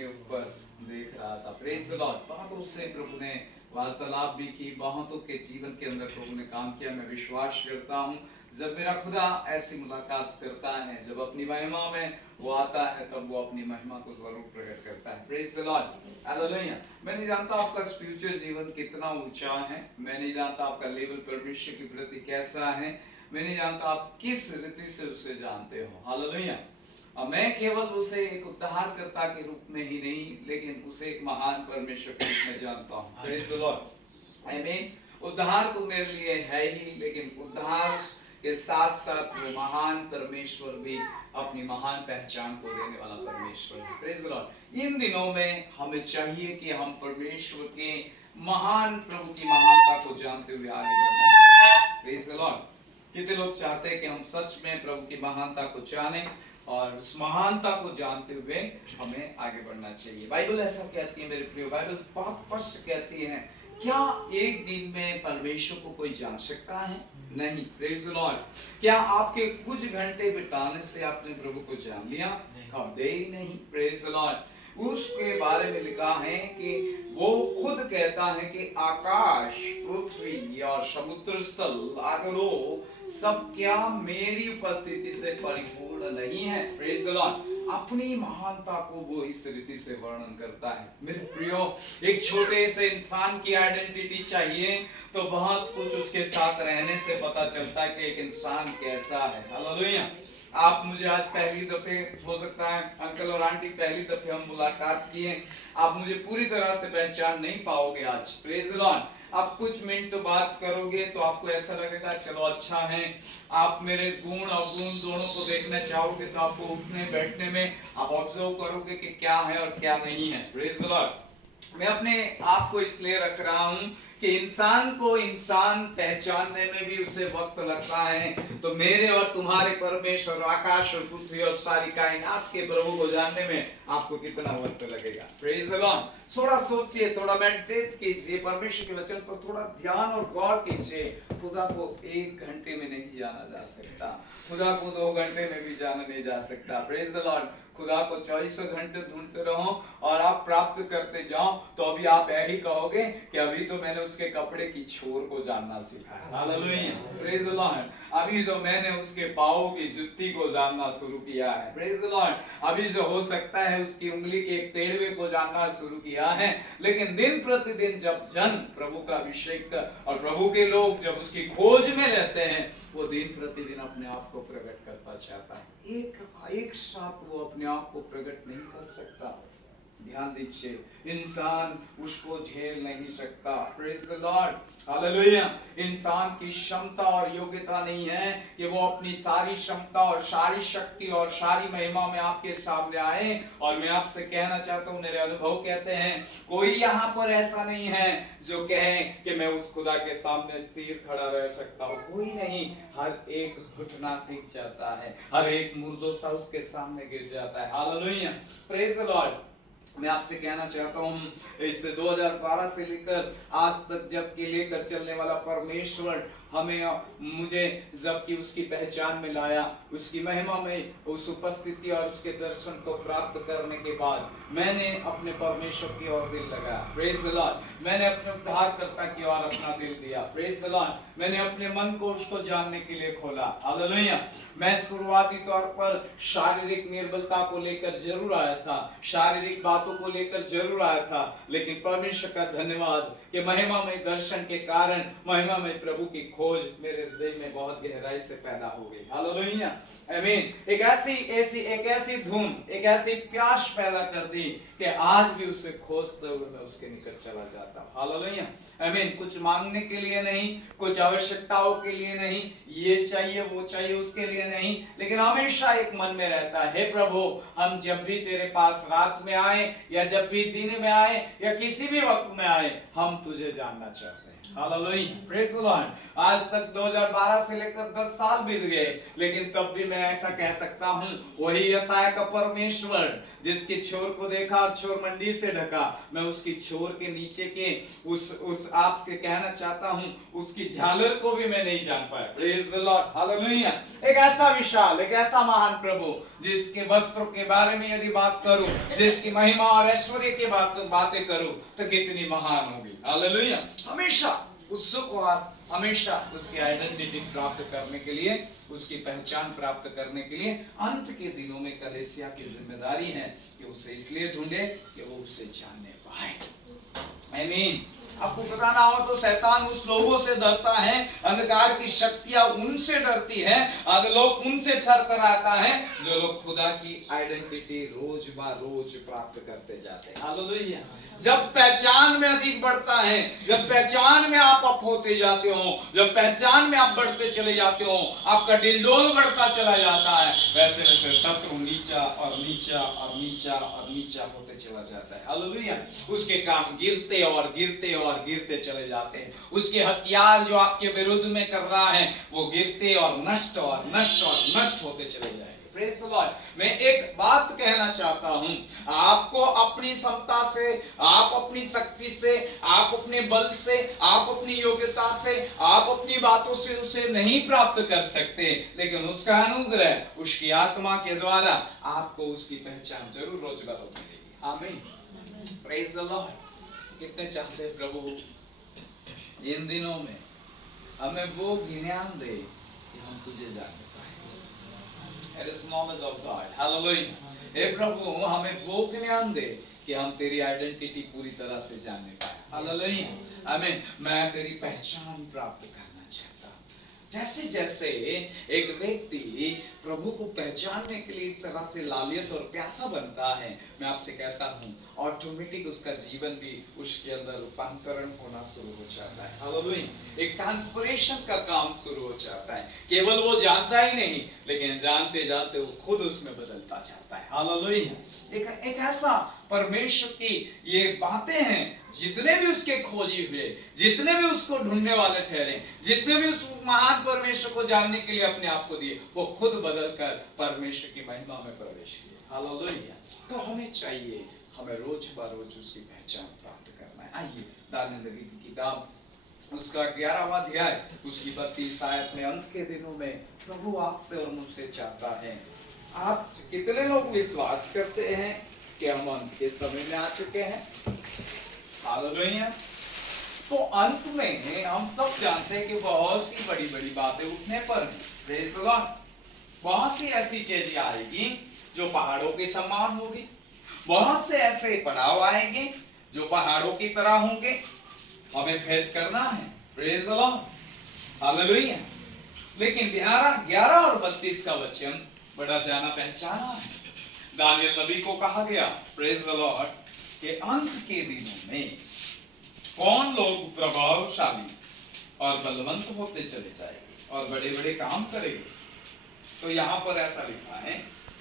अपने ऊपर देख रहा था। Praise the Lord. बहुतों से प्रभु ने वार्तालाप भी की, बहुतों के जीवन के अंदर प्रभु ने काम किया। मैं विश्वास करता हूँ जब मेरा खुदा ऐसी मुलाकात करता है, जब अपनी महिमा में वो आता है, तब वो अपनी महिमा को जरूर प्रकट करता है। Praise the Lord, hallelujah. मैं नहीं जानता आपका स्पिरिचुअल जीवन कितना ऊंचा है, मैं नहीं जानता आपका लेवल परमेश्वर के प्रति कैसा है, मैं नहीं जानता आप किस रीति से उसे जानते हो। हालेलुया। मैं केवल उसे एक उद्धारकर्ता के रूप में ही नहीं, लेकिन उसे एक महान परमेश्वर के रूप में जानता हूँ। प्रेज द लॉर्ड, आमीन। उद्धार तो मेरे लिए है ही, लेकिन उद्धार के साथ साथ वो महान परमेश्वर भी अपनी महान पहचान को देने वाला परमेश्वर है। Praise the Lord. इन दिनों में हमें चाहिए कि हम परमेश्वर के महान प्रभु की महानता को जानते हुए आगे बढ़ना चाहिए। Praise the Lord. कितने लोग चाहते हैं कि हम सच में प्रभु की महानता को जानें और उस महानता को जानते हुए हमें आगे बढ़ना चाहिए। बाइबल ऐसा कहती है मेरे प्रिय, बाइबल बहुत स्पष्ट कहती है, क्या एक दिन में परमेश्वर को कोई जान सकता है? नहीं। Praise the Lord. क्या आपके कुछ घंटे बिताने से आपने प्रभु को जान लिया? कभी ही नहीं। Praise the Lord. उसके बारे में लिखा है कि वो खुद कहता है कि आकाश, पृथ्वी और समुद्र स्थल, सागरों सब क्या मेरी उपस्थिति से परिपूर्ण नहीं है? Praise the Lord. अपनी महानता को वो इस रीति से वर्णन करता है। मेरे प्रियो, एक छोटे से इंसान की आइडेंटिटी चाहिए तो बहुत कुछ उसके साथ रहने से पता चलता है कि एक इंसान कैसा है। हालेलुया। आप मुझे आज पहली दफे, हो सकता है अंकल और आंटी पहली दफे हम मुलाकात किए, आप मुझे पूरी तरह से पहचान नहीं पाओगे आज। Praise the Lord. आप कुछ मिनट तो बात करोगे तो आपको ऐसा लगेगा चलो अच्छा है। आप मेरे गुण और गुण दोनों को देखना चाहोगे तो आपको उठने बैठने में आप ऑब्जर्व करोगे कि क्या है और क्या नहीं है। Praise the Lord. मैं अपने आप को इसलिए रख रहा हूं कि इंसान को इंसान पहचानने में भी उसे वक्त लगता है, तो मेरे और तुम्हारे परमेश्वर, आकाश और पृथ्वी और सारी कायनात के प्रभु को जानने में आपको कितना वक्त लगेगा। Praise the Lord. थोड़ा सोचिए, थोड़ा मेडिटेट कीजिए, परमेश्वर के वचन पर थोड़ा ध्यान और गौर कीजिए। खुदा को 1 घंटे में नहीं जाना जा सकता, खुदा को 2 घंटे में भी जाना नहीं जा सकता। Praise the Lord. खुदा को 24 घंटे ढूंढते रहो और आप प्राप्त करते जाओ तो अभी आप यही कहोगे कि अभी तो मैंने उसके कपड़े की छोर को जानना सीखा है। हालेलुया। Praise the Lord. अभी तो मैंने उसके पाँव की जुत्ती को जानना शुरू किया है। Praise the Lord. अभी जो हो सकता है उसकी उंगली के एक तेड़वे को जानना शुरू किया है, लेकिन दिन प्रतिदिन जब जन प्रभु का अभिषेक और प्रभु के लोग जब उसकी खोज में रहते हैं, वो दिन प्रतिदिन अपने आप को प्रकट करता चाहता है। एक साथ वो अपने आप को प्रकट नहीं कर सकता। ध्यान दीजिए, इंसान उसको झेल नहीं सकता। Praise the Lord. हालेलुया। इंसान की क्षमता और योग्यता नहीं है कि वो अपनी सारी क्षमता और सारी शक्ति और सारी महिमा में आपके सामने आए। और मैं आपसे कहना चाहता हूँ, मेरे अनुभव कहते हैं, कोई यहाँ पर ऐसा नहीं है जो कहे कि मैं उस खुदा के सामने स्थिर खड़ा रह सकता हूँ। कोई नहीं। हर एक घुटना टिक जाता है, हर एक मुर्दोसा उसके सामने गिर जाता है। हालेलुया। Praise the Lord. मैं आपसे कहना चाहता हूँ, इस 2012 से लेकर आज तक जब के लेकर चलने वाला परमेश्वर हमें, मुझे जबकि उसकी पहचान में लाया, उसकी महिमा में उस उपस्थिति और उसके दर्शन को प्राप्त करने के बाद मैंने अपने परमेश्वर की ओर दिल लगाया। Praise the Lord. मैंने अपने उद्धारकर्ता की ओर अपना दिल दिया। Praise the Lord. मैंने अपने मन को उसको जानने के लिए खोला। हालेलुया। मैं शुरुआती तौर पर शारीरिक निर्बलता को लेकर जरूर आया था, शारीरिक बातों को लेकर जरूर आया था, लेकिन परमेश्वर का धन्यवाद कि महिमा में दर्शन के कारण महिमा में प्रभु की खोज मेरे हृदय में बहुत गहराई से पैदा हो गई। हालेलुया। आमीन। एक ऐसी धूम, एक ऐसी प्यास पैदा कर दी कि आज भी उसे खोजते हुए मैं उसके निकट चला जाता हूँ। हालेलुया। आमीन। कुछ मांगने के लिए नहीं, कुछ आवश्यकताओं के लिए नहीं, ये चाहिए वो चाहिए उसके लिए नहीं, लेकिन हमेशा एक मन में रहता है, हे प्रभु, हम जब भी तेरे पास रात में आए या जब भी दिन में आए या किसी भी वक्त में आए, हम तुझे जानना चाहते हैं। हालेलुया। Praise the Lord. आज तक 2012 से लेकर 10 साल बीत गए, लेकिन तब भी मैं ऐसा कह सकता हूँ, वही यशायाह का परमेश्वर जिसकी छोर को देखा और छोर मंडी से ढका, मैं उसकी छोर के नीचे के उस आपके कहना चाहता हूं उसकी झालर को भी मैं नहीं जान पाया। Praise the Lord, hallelujah. एक ऐसा विशाल, एक ऐसा महान प्रभु जिसके वस्त्रों के बारे में यदि बात करूं, जिसकी महिमा और ऐश्वर्य की बातें करूं तो कितनी महान होगी। हालेलुया। हमेशा उत्सुक और हमेशा उसकी आइडेंटिटी प्राप्त करने के लिए, उसकी पहचान प्राप्त करने के लिए अंत के दिनों में कलीसिया की जिम्मेदारी है कि उसे इसलिए ढूंढे कि वो उसे जानने पाए। आमीन। आपको पता ना हो तो शैतान उस लोगों से डरता है, अंधकार की शक्तियां उनसे डरती है, लोग उनसे थरथराता है जो लोग खुदा की आइडेंटिटी रोज बा रोज प्राप्त करते जाते हैं। हालेलुया। जब पहचान में अधिक बढ़ता है, जब पहचान में आप अप होते जाते हो, जब पहचान में आप बढ़ते चले जाते हो, आपका डिलडोल बढ़ता चला जाता है, वैसे वैसे शत्रु नीचा और नीचा और नीचा और नीचा होते चला जाता है। हालेलुया। उसके काम गिरते और गिरते और गिरते चले जाते हैं। उसके हथियार जो आपके विरुद्ध में कर रहा है वो गिरते और नष्ट और नष्ट और नष्ट होते चले जाएंगे। Praise the Lord. मैं एक बात कहना चाहता हूं, आपको अपनी क्षमता से, आप अपनी शक्ति से, आप अपने बल से, आप अपनी योग्यता से, आप अपनी बातों से उसे नहीं प्राप्त कर सकते, लेकिन उसका अनुग्रह, उसकी आत्मा के द्वारा आपको उसकी पहचान जरूर रोज बरोज मिलेगी। आमीन। Praise the Lord. कितने चाहते हैं प्रभु इन दिनों में हमें वो ज्ञान दे कि हम तुझे जानते पाए। It is knowledge of God. Hallelujah. हे प्रभु हमें वो ज्ञान दे कि हम तेरी आइडेंटिटी पूरी तरह से जानने पाए। हालेलुया। आमीन। मैं तेरी पहचान प्राप्त करना चाहता हूँ। जैसे जैसे एक व्यक्ति प्रभु को पहचानने के लिए इस तरह से लालियत और प्यासा बनता है, मैं आपसे कहता हूँ ऑटोमेटिक उसका जीवन भी उसके अंदर रूपांतरण होना शुरू हो जाता है। हालेलुया। एक ट्रांसफॉर्मेशन का काम शुरू हो जाता है। केवल वो जानता ही नहीं, लेकिन जानते जानते वो खुद उसमें बदलता जाता है। हालेलुया। एक ऐसा परमेश्वर की ये बातें हैं, जितने भी उसके खोजी हुए, जितने भी उसको ढूंढने वाले ठहरे, जितने भी उस महान परमेश्वर को जानने के लिए अपने आप को दिए, वो खुद बदलकर परमेश्वर की महिमा में प्रवेश किए। हालेलुया। तो हमें चाहिए, हमें रोज बरोज उसकी पहचान प्राप्त करना है। आइए दानियेल नबी की किताब उसका 11वां अध्याय उसकी 32 आयत में, अंत के दिनों में प्रभु आपसे और मुझसे चाहता है, आप कितने लोग विश्वास करते हैं कि हम अंत के समय में आ चुके हैं। हालेलुया। तो अंत में हम सब जानते हैं कि बहुत सी बड़ी बड़ी बातें उठने पर प्रेज़ द लॉर्ड, बहुत सी ऐसी चीजें आएगी जो पहाड़ों के समान होगी, बहुत से ऐसे पड़ाव आएंगे जो पहाड़ों की तरह होंगे, हमें फेस करना है। Praise the Lord. हालेलुया। लेकिन 11 और 32 का वचन बड़ा जाना पहचाना है। दानियेल नबी को कहा गया, प्रेज़ द लॉर्ड, कि अंत के दिनों में कौन लोग प्रभावशाली और बलवंत होते चले जाएंगे और बड़े बड़े काम करेंगे। तो यहाँ पर ऐसा लिखा है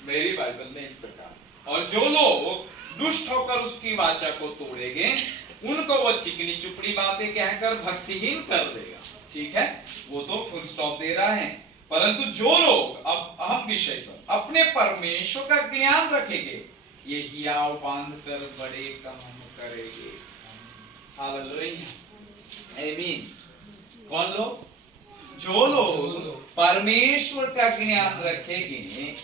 मेरी बाइबल में इस प्रकार, और जो लोग दुष्ट होकर उसकी वाचा को तोड़ेंगे उनको वो चिकनी चुपड़ी बातें कहकर भक्तिहीन कर देगा। ठीक है, वो तो फुल स्टॉप दे रहा है। परंतु जो लोग अब अहम विषय पर अपने परमेश्वर का ज्ञान रखेंगे, ये हियाव बांधकर बड़े काम करेंगे। हालेलुया। आमीन। कौन लोग? जो लोग परमेश्वर का ज्ञान रखेंगे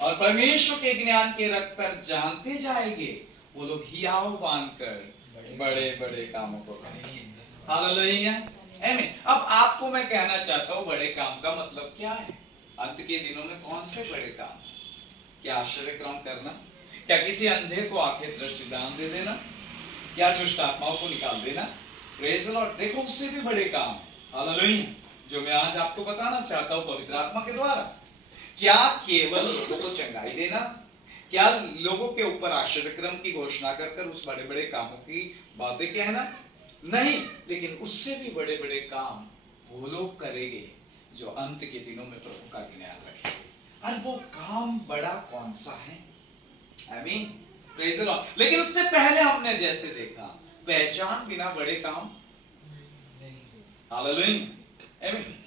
और परमेश्वर के ज्ञान के रखकर जानते जाएंगे, वो लोग हियाव बांधकर बड़े बड़े कामों को करेंगे। हालेलुया। आमीन। अब आपको मैं कहना चाहता हूँ बड़े काम का मतलब क्या है। अंत के दिनों में कौन से बड़े काम? क्या आश्चर्य काम करना? क्या किसी अंधे को आंखें दृष्टिदान दे देना? क्या दुष्ट आत्माओं को निकाल देना? Praise the Lord. देखो उससे भी बड़े काम है। हालेलुया। जो मैं आज आपको बताना चाहता हूँ पवित्र आत्मा के द्वारा, क्या केवल लोगों को चंगाई देना, क्या लोगों के ऊपर आश्चर्यक्रम की घोषणा कर उस बड़े बड़े कामों की बातें कहना? नहीं, लेकिन उससे भी बड़े बड़े काम वो लोग करेंगे जो अंत के दिनों में प्रभु का ज्ञान रखेंगे। और वो काम बड़ा कौन सा है? आमीन। Praise the Lord. लेकिन उससे पहले हमने जैसे देखा, पहचान बिना बड़े काम। हालेलुया। आमीन।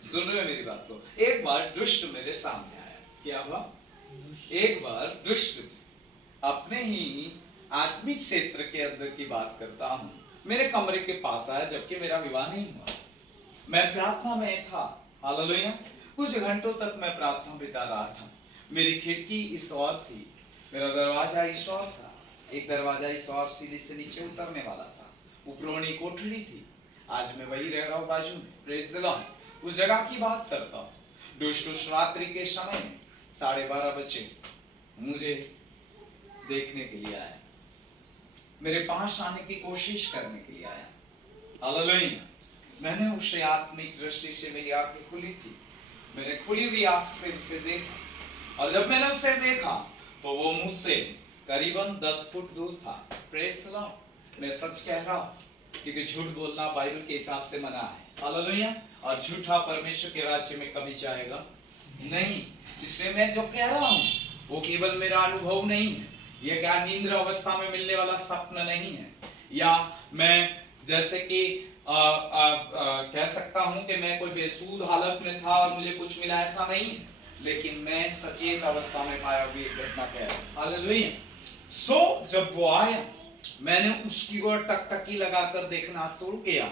सुन रहे हो मेरी बात को? एक बार दुष्ट मेरे सामने आया। क्या हुआ? एक बार दुष्ट अपने ही आत्मिक क्षेत्र के अंदर की बात करता हूँ। मेरे कमरे के पास आया जबकि मेरा विवाह नहीं हुआ। मैं प्रार्थना में था, हालेलुया। कुछ घंटों तक मैं प्रार्थना बिता रहा था। मेरी खिड़की इस ओर थी, मेरा दरवाजा इस ओर था, एक दरवाजा इस ओर सीढ़ी से नीचे उतरने वाला था, ऊपरोनी कोठरी थी। आज मैं वही रह रहा हूँ बाजू में, प्रेज द लॉर्ड। उस जगह की बात करता हूँ। दुष्ट रात्रि के समय में 12:30 बजे मुझे देखने के लिए आया, मेरे पास आने की कोशिश करने के लिए आया, हालेलुया। मैंने उसे आत्मिक दृष्टि से, मेरी आंखें खुली थी, मैंने खुली हुई आंख से उसे देखा। और जब मैंने उसे देखा तो वो मुझसे करीबन 10 फुट दूर था। Praise the Lord. मैं सच कह रहा हूँ, क्योंकि झूठ बोलना बाइबल के हिसाब से मना है, हालेलुया। और झूठा परमेश्वर के राज्य में कभी जाएगा नहीं। इसलिए मैं जो कह रहा हूँ वो केवल मेरा अनुभव नहीं है, यह क्या निंद्रा अवस्था में मिलने वाला स्वप्न नहीं है, या मैं जैसे कि कह सकता हूं कि मैं कोई बेसूद हालत में था और मुझे कुछ मिला, ऐसा नहीं है। लेकिन मैं सचेत अवस्था में पाया हुई एक घटना कह रहा हूं, हालेलुया। सो जब वो आया, मैंने उसकी ओर टकटकी लगाकर देखना शुरू किया।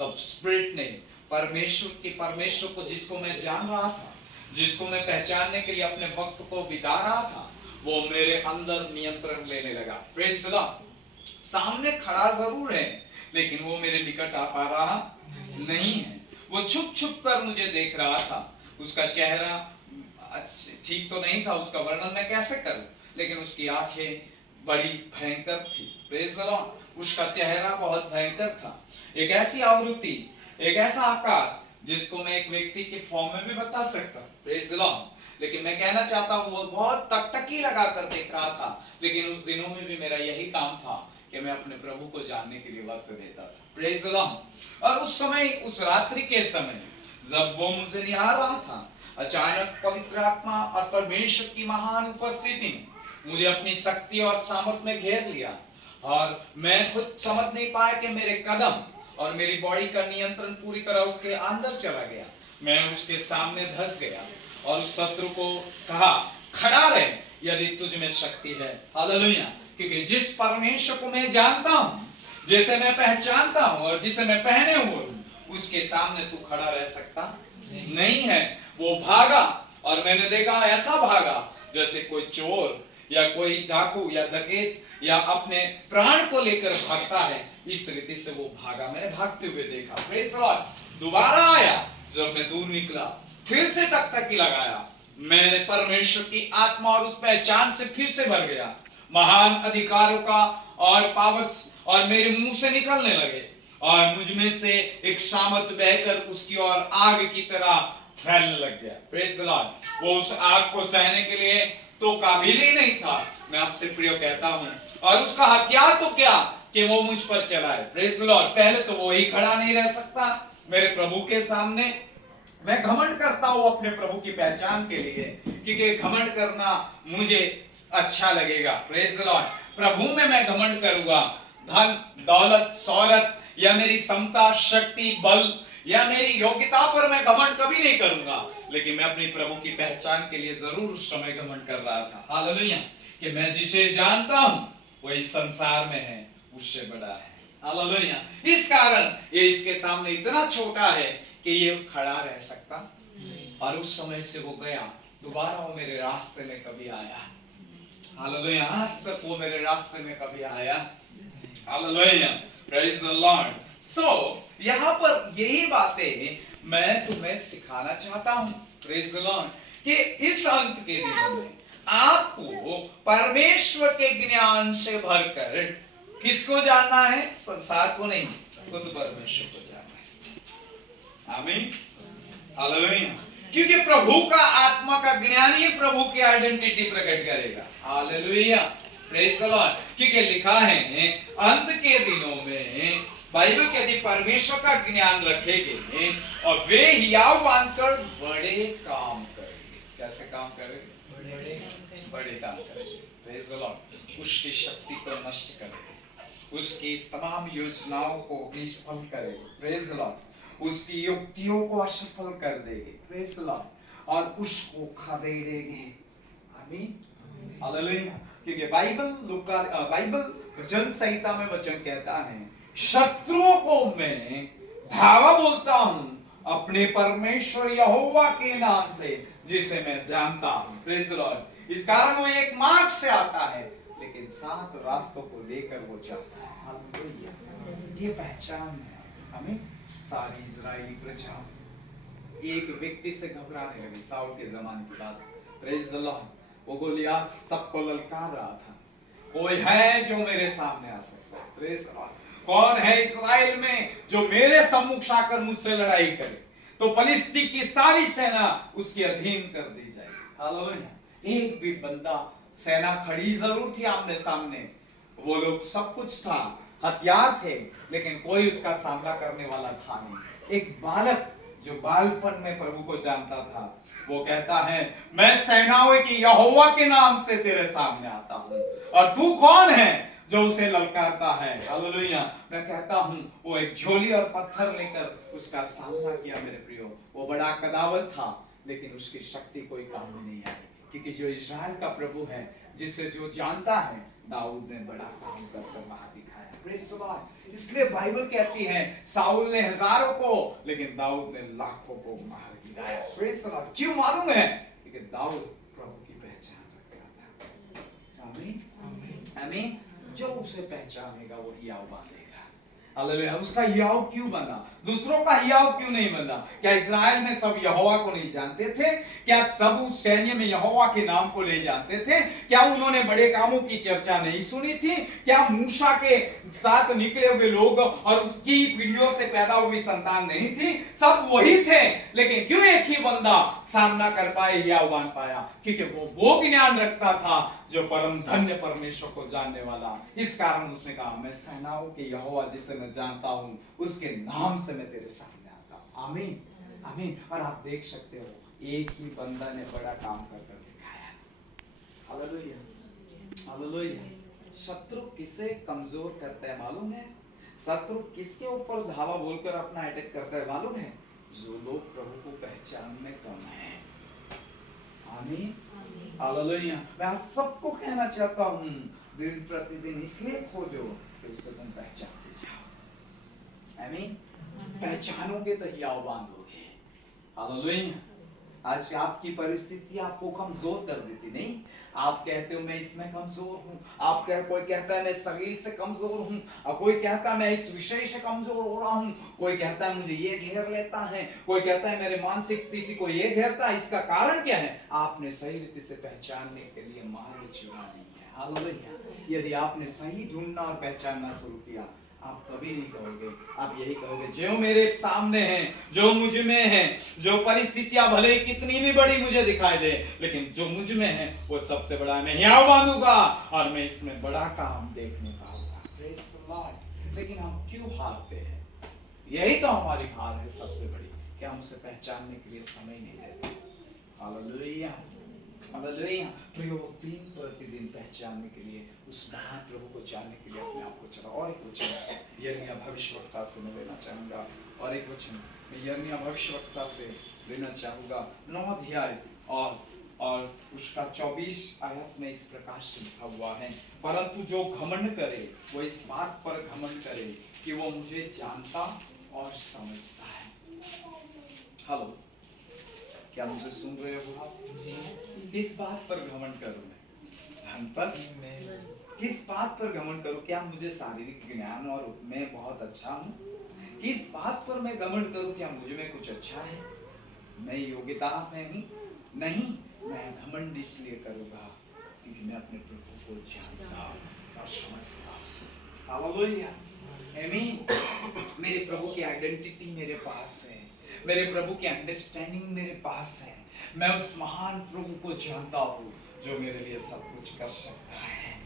तब स्पिरिट ने परमेश्वर को, जिसको मैं जान रहा था, जिसको मैं पहचानने के लिए अपने वक्त को बिता रहा था, वो मेरे अंदर नियंत्रण लेने लगा। Praise the Lord. सामने खड़ा जरूर है लेकिन वो मेरे निकट आ पा रहा नहीं है। वो छुप छुप कर मुझे देख रहा था। उसका चेहरा ठीक तो नहीं था, उसका वर्णन मैं कैसे करूं, लेकिन उसकी आंखें बड़ी भयंकर थी। Praise the Lord. उसका चेहरा बहुत भयंकर था। एक ऐसी आवृत्ति, एक ऐसा आकार जिसको मैं एक व्यक्ति के फॉर्म में भी बता सकता। Praise the Lord. लेकिन मैं कहना चाहता हूं वो बहुत टकटकी लगाकर देख रहा था। लेकिन उस दिनों में भी मेरा यही काम था कि मैं अपने प्रभु को जानने के लिए वक्त देता था। Praise the Lord. और उस समय, उस रात्रि के समय जब वो मुझे निहार रहा था, अचानक पवित्र आत्मा और परमेश्वर की महान उपस्थिति ने मुझे अपनी शक्ति और सामर्थ में घेर लिया। और मैं खुद समझ नहीं पाया कि मेरे कदम और मेरी बॉडी का नियंत्रण पूरी तरह उसके अंदर चला गया। मैं उसके सामने धंस गया और उस शत्रु को कहा, खड़ा रहे यदि तुझ में शक्ति है, हालेलुया। क्योंकि जिस परमेश्वर को मैं जानता हूं, जिसे मैं पहचानता हूं और जिसे मैं पहने हुए हूं, उसके सामने तू खड़ा रह सकता नहीं है। वो भागा और मैंने देखा ऐसा भागा जैसे कोई चोर या कोई डाकू या डकैत या अपने प्राण को लेकर भागता है, इस रीति से वो भागा। मैंने भागते हुए देखा। Praise the Lord. दोबारा आया, जब मैं दूर निकला फिर से टकटकी लगाया। मैंने परमेश्वर की आत्मा और उस पहचान से फिर से भर गया। महान अधिकारों का और पावर्स और मेरे मुंह से निकलने लगे और मुझ में से एक सामर्थ बहकर उसकी ओर आग की तरह फैलने लग गया। Praise the Lord. वो उस आग को सहने के लिए तो काबिल ही नहीं था, मैं आपसे प्रिय कहता हूं। और उसका हथियार तो क्या कि वो मुझ पर चलाए। Praise the Lord. पहले तो वो ही खड़ा नहीं रह सकता मेरे प्रभु के सामने। मैं घमंड करता हूं अपने प्रभु की पहचान के लिए, क्योंकि घमंड करना मुझे अच्छा लगेगा। Praise the Lord. प्रभु में मैं घमंड करूंगा। धन, दौलत, शौहरत या मेरी क्षमता, शक्ति, बल या मेरी योग्यता पर मैं घमंड कभी नहीं करूंगा। लेकिन मैं अपनी प्रभु की पहचान के लिए जरूर उस समय घमंड कर रहा था, हालेलुया, कि मैं जिसे जानता हूं वो इस संसार में है, उससे बड़ा है, हालेलुया। इस कारण ये इसके सामने इतना छोटा है कि ये खड़ा रह सकता। और उस समय से वो गया, दोबारा वो मेरे रास्ते में कभी आया, हालेलुया। आज तक वो मेरे रास्ते में कभी आया, हालेलुया, प्रेज़ द लॉर्ड। सो यहाँ पर यही बातें मैं तुम्हें सिखाना चाहता हूं, प्रेज़ द लॉर्ड, कि इस अंत के दिनों में आपको परमेश्वर के ज्ञान से भरकर किसको जानना है? संसार को नहीं, खुद परमेश्वर को जानना है। आमीन, हालेलुया। क्योंकि प्रभु का आत्मा का ज्ञान ही प्रभु की आइडेंटिटी प्रकट करेगा, हालेलुया, प्रेज़ द लॉर्ड। क्योंकि लिखा है अंत के दिनों में बाइबल कहती परमेश्वर का ज्ञान रखेंगे और वे हियाव मानकर बड़े काम करेंगे। कैसे काम करेंगे? बड़े काम करेंगे। Praise the Lord. उसकी शक्ति को नष्ट करेंगे, उसकी तमाम योजनाओं को निष्फल करेंगे। Praise the Lord. उसकी युक्तियों को असफल कर देंगे। Praise the Lord. और उसको खदेड़ेंगे। आमीन, हालेलुया। क्योंकि बाइबल वचन संहिता में वचन कहता है, शत्रुओं को मैं धावा बोलता हूं अपने परमेश्वर यहोवा के नाम से, जिसे मैं जानता हूं। Praise the Lord. इस कारण वो एक मार्ग से आता है, लेकिन 7 रास्तों को लेकर वो जाता है। हालेलुया। ये पहचान है हमें। सारी इजरायली प्रजा एक व्यक्ति से घबराने लगी साउल के जमाने की बात। Praise the Lord. वो गोलियात सबको ललकार रहा था, कोई है जो मेरे सामने आ सकता है। Praise the Lord. कौन है इस्राएल में जो मेरे सम्मुख आकर मुझसे लड़ाई करे? तो फलिस्ती की सारी सेना उसके अधीन कर दी जाएगी। हालेलुया। एक भी बंदा, सेना खड़ी जरूर थी आमने सामने, वो लोग सब कुछ था, हथियार थे, लेकिन कोई उसका सामना करने वाला था नहीं। एक बालक जो बालपन में प्रभु को जानता था, वो कहता है, मैं सेनाओं की यहोवा के नाम से तेरे सामने आता हूं, और तू कौन है जो उसे ललकारता है? हालेलुया। मैं कहता हूं, वो एक झोली और पत्थर लेकर उसका सामना किया। मेरे प्रियो, वो बड़ा कदावर था, लेकिन उसकी शक्ति कोई काम में नहीं आई, क्योंकि जो इस्राएल का प्रभु है, जिसे जो जानता है, दाऊद ने बड़ा काम कर वहां दिखाया। Praise the Lord. इसलिए बाइबल कहती है, साउल ने हजारों को, लेकिन दाऊद ने लाखों को मार गिराया। Praise the Lord. क्यों मालूम है? क्योंकि दाऊद प्रभु की पहचान रखता था। आमीन आमीन। जो उसे पहचानेगा वो हियाव बनेगा। हालेलुया। उसका हियाव क्यों बना? दूसरों का हियाव क्यों नहीं बना? क्या इस्राएल में सब यहोवा को नहीं जानते थे? क्या सब उस सैन्य में यहोवा के नाम को नहीं जानते थे? क्या उन्होंने बड़े कामों की चर्चा नहीं सुनी थी? क्या मूसा के साथ निकले हुए लोग और उसकी पीढ़ियों से पैदा हुई संतान नहीं थी? सब वही थे, लेकिन क्यों एक ही बंदा सामना कर पाए, हियाव बन पाया? क्योंकि वो ज्ञान रखता था जो परम धन्य परमेश्वर को जानने वाला। इस कारण उसने कहा, मैं सेनाओं के यहोवा जिसे मैं जानता हूं, उसके नाम से मैं तेरे सामने आता हूं। आमीन आमीन। और आप देख सकते हो, एक ही बंदा ने बड़ा काम कर दिखाया। Hallelujah hallelujah. शत्रु किसे कमजोर करता है मालूम है? शत्रु किसके ऊपर धावा बोलकर अपना अटैक करता है मालूम है? जो लोग प्रभु को पहचान में कम है। आमीन हालेलुया। मैं आज सबको कहना चाहता हूं, दिन प्रतिदिन इसलिए खोजो कि उसे तुम पहचानते जाओ। आमीन। पहचानोगे तो हियाव बांधोगे। हालेलुया। आज आपकी परिस्थिति आपको कमजोर कर देती नहीं? आप कहते हो मैं इसमें कमजोर हूं, कोई कहता है मैं शरीर से कमजोर हूं, और कोई कहता है मैं इस विषय से कमजोर हो रहा हूं, कोई कहता है मुझे ये घेर लेता है, कोई कहता है मेरे मानसिक स्थिति को ये घेरता है। इसका कारण क्या है? आपने सही रीति से पहचानने के लिए मार्ग चुना नहीं है। हालेलुया। यदि आपने सही ढूंढना और पहचानना शुरू किया, आप कभी नहीं कहोगे, आप यही कहोगे, जो मेरे सामने है, जो मुझ में है, जो परिस्थितियां भले ही कितनी भी बड़ी मुझे दिखाई दे, लेकिन जो मुझ में है वो सबसे बड़ा है। मैं हियाव बांधूंगा और मैं इसमें बड़ा काम देखने पाऊंगा। Praise the Lord. लेकिन हम क्यों हारते हैं? यही तो हमारी हार है सबसे बड़ी, कि हम उसे पहचानने के लिए समय नहीं देते। Hallelujah hallelujah. प्रियो, दिन प्रतिदिन पहचानने के लिए, उस महान प्रभु को जानने के लिए अपने आप को चला। और एक वचन यिर्मयाह भविष्यवक्ता से मैं लेना चाहूंगा, और एक वचन मैं यिर्मयाह भविष्यवक्ता से लेना चाहूंगा, 9 अध्याय और उसका 24 आयत में इस प्रकार से लिखा हुआ है, परंतु जो घमंड करे वो इस बात पर घमंड करे कि वो मुझे जानता और समझता है। हेलो, क्या मुझे सुन रहे हो आप? किस बात पर घमंड करूं मैं? धन पर? किस बात पर घमंड करूं? क्या मुझे शारीरिक ज्ञान और मैं बहुत अच्छा हूं? किस बात पर मैं घमंड करूं? क्या मुझ में कुछ अच्छा है? मैं योग्यता में हूं? नहीं, मैं घमंड इसलिए करूंगा क्योंकि मैं अपने प्रभु को जानता और समझता हूं। हालेलुया आमीन। मेरे प्रभु की आइडेंटिटी मेरे पास है, मेरे प्रभु की अंडरस्टैंडिंग मेरे पास है। मैं उस महान प्रभु को जानता हूँ जो मेरे लिए सब कुछ कर सकता है।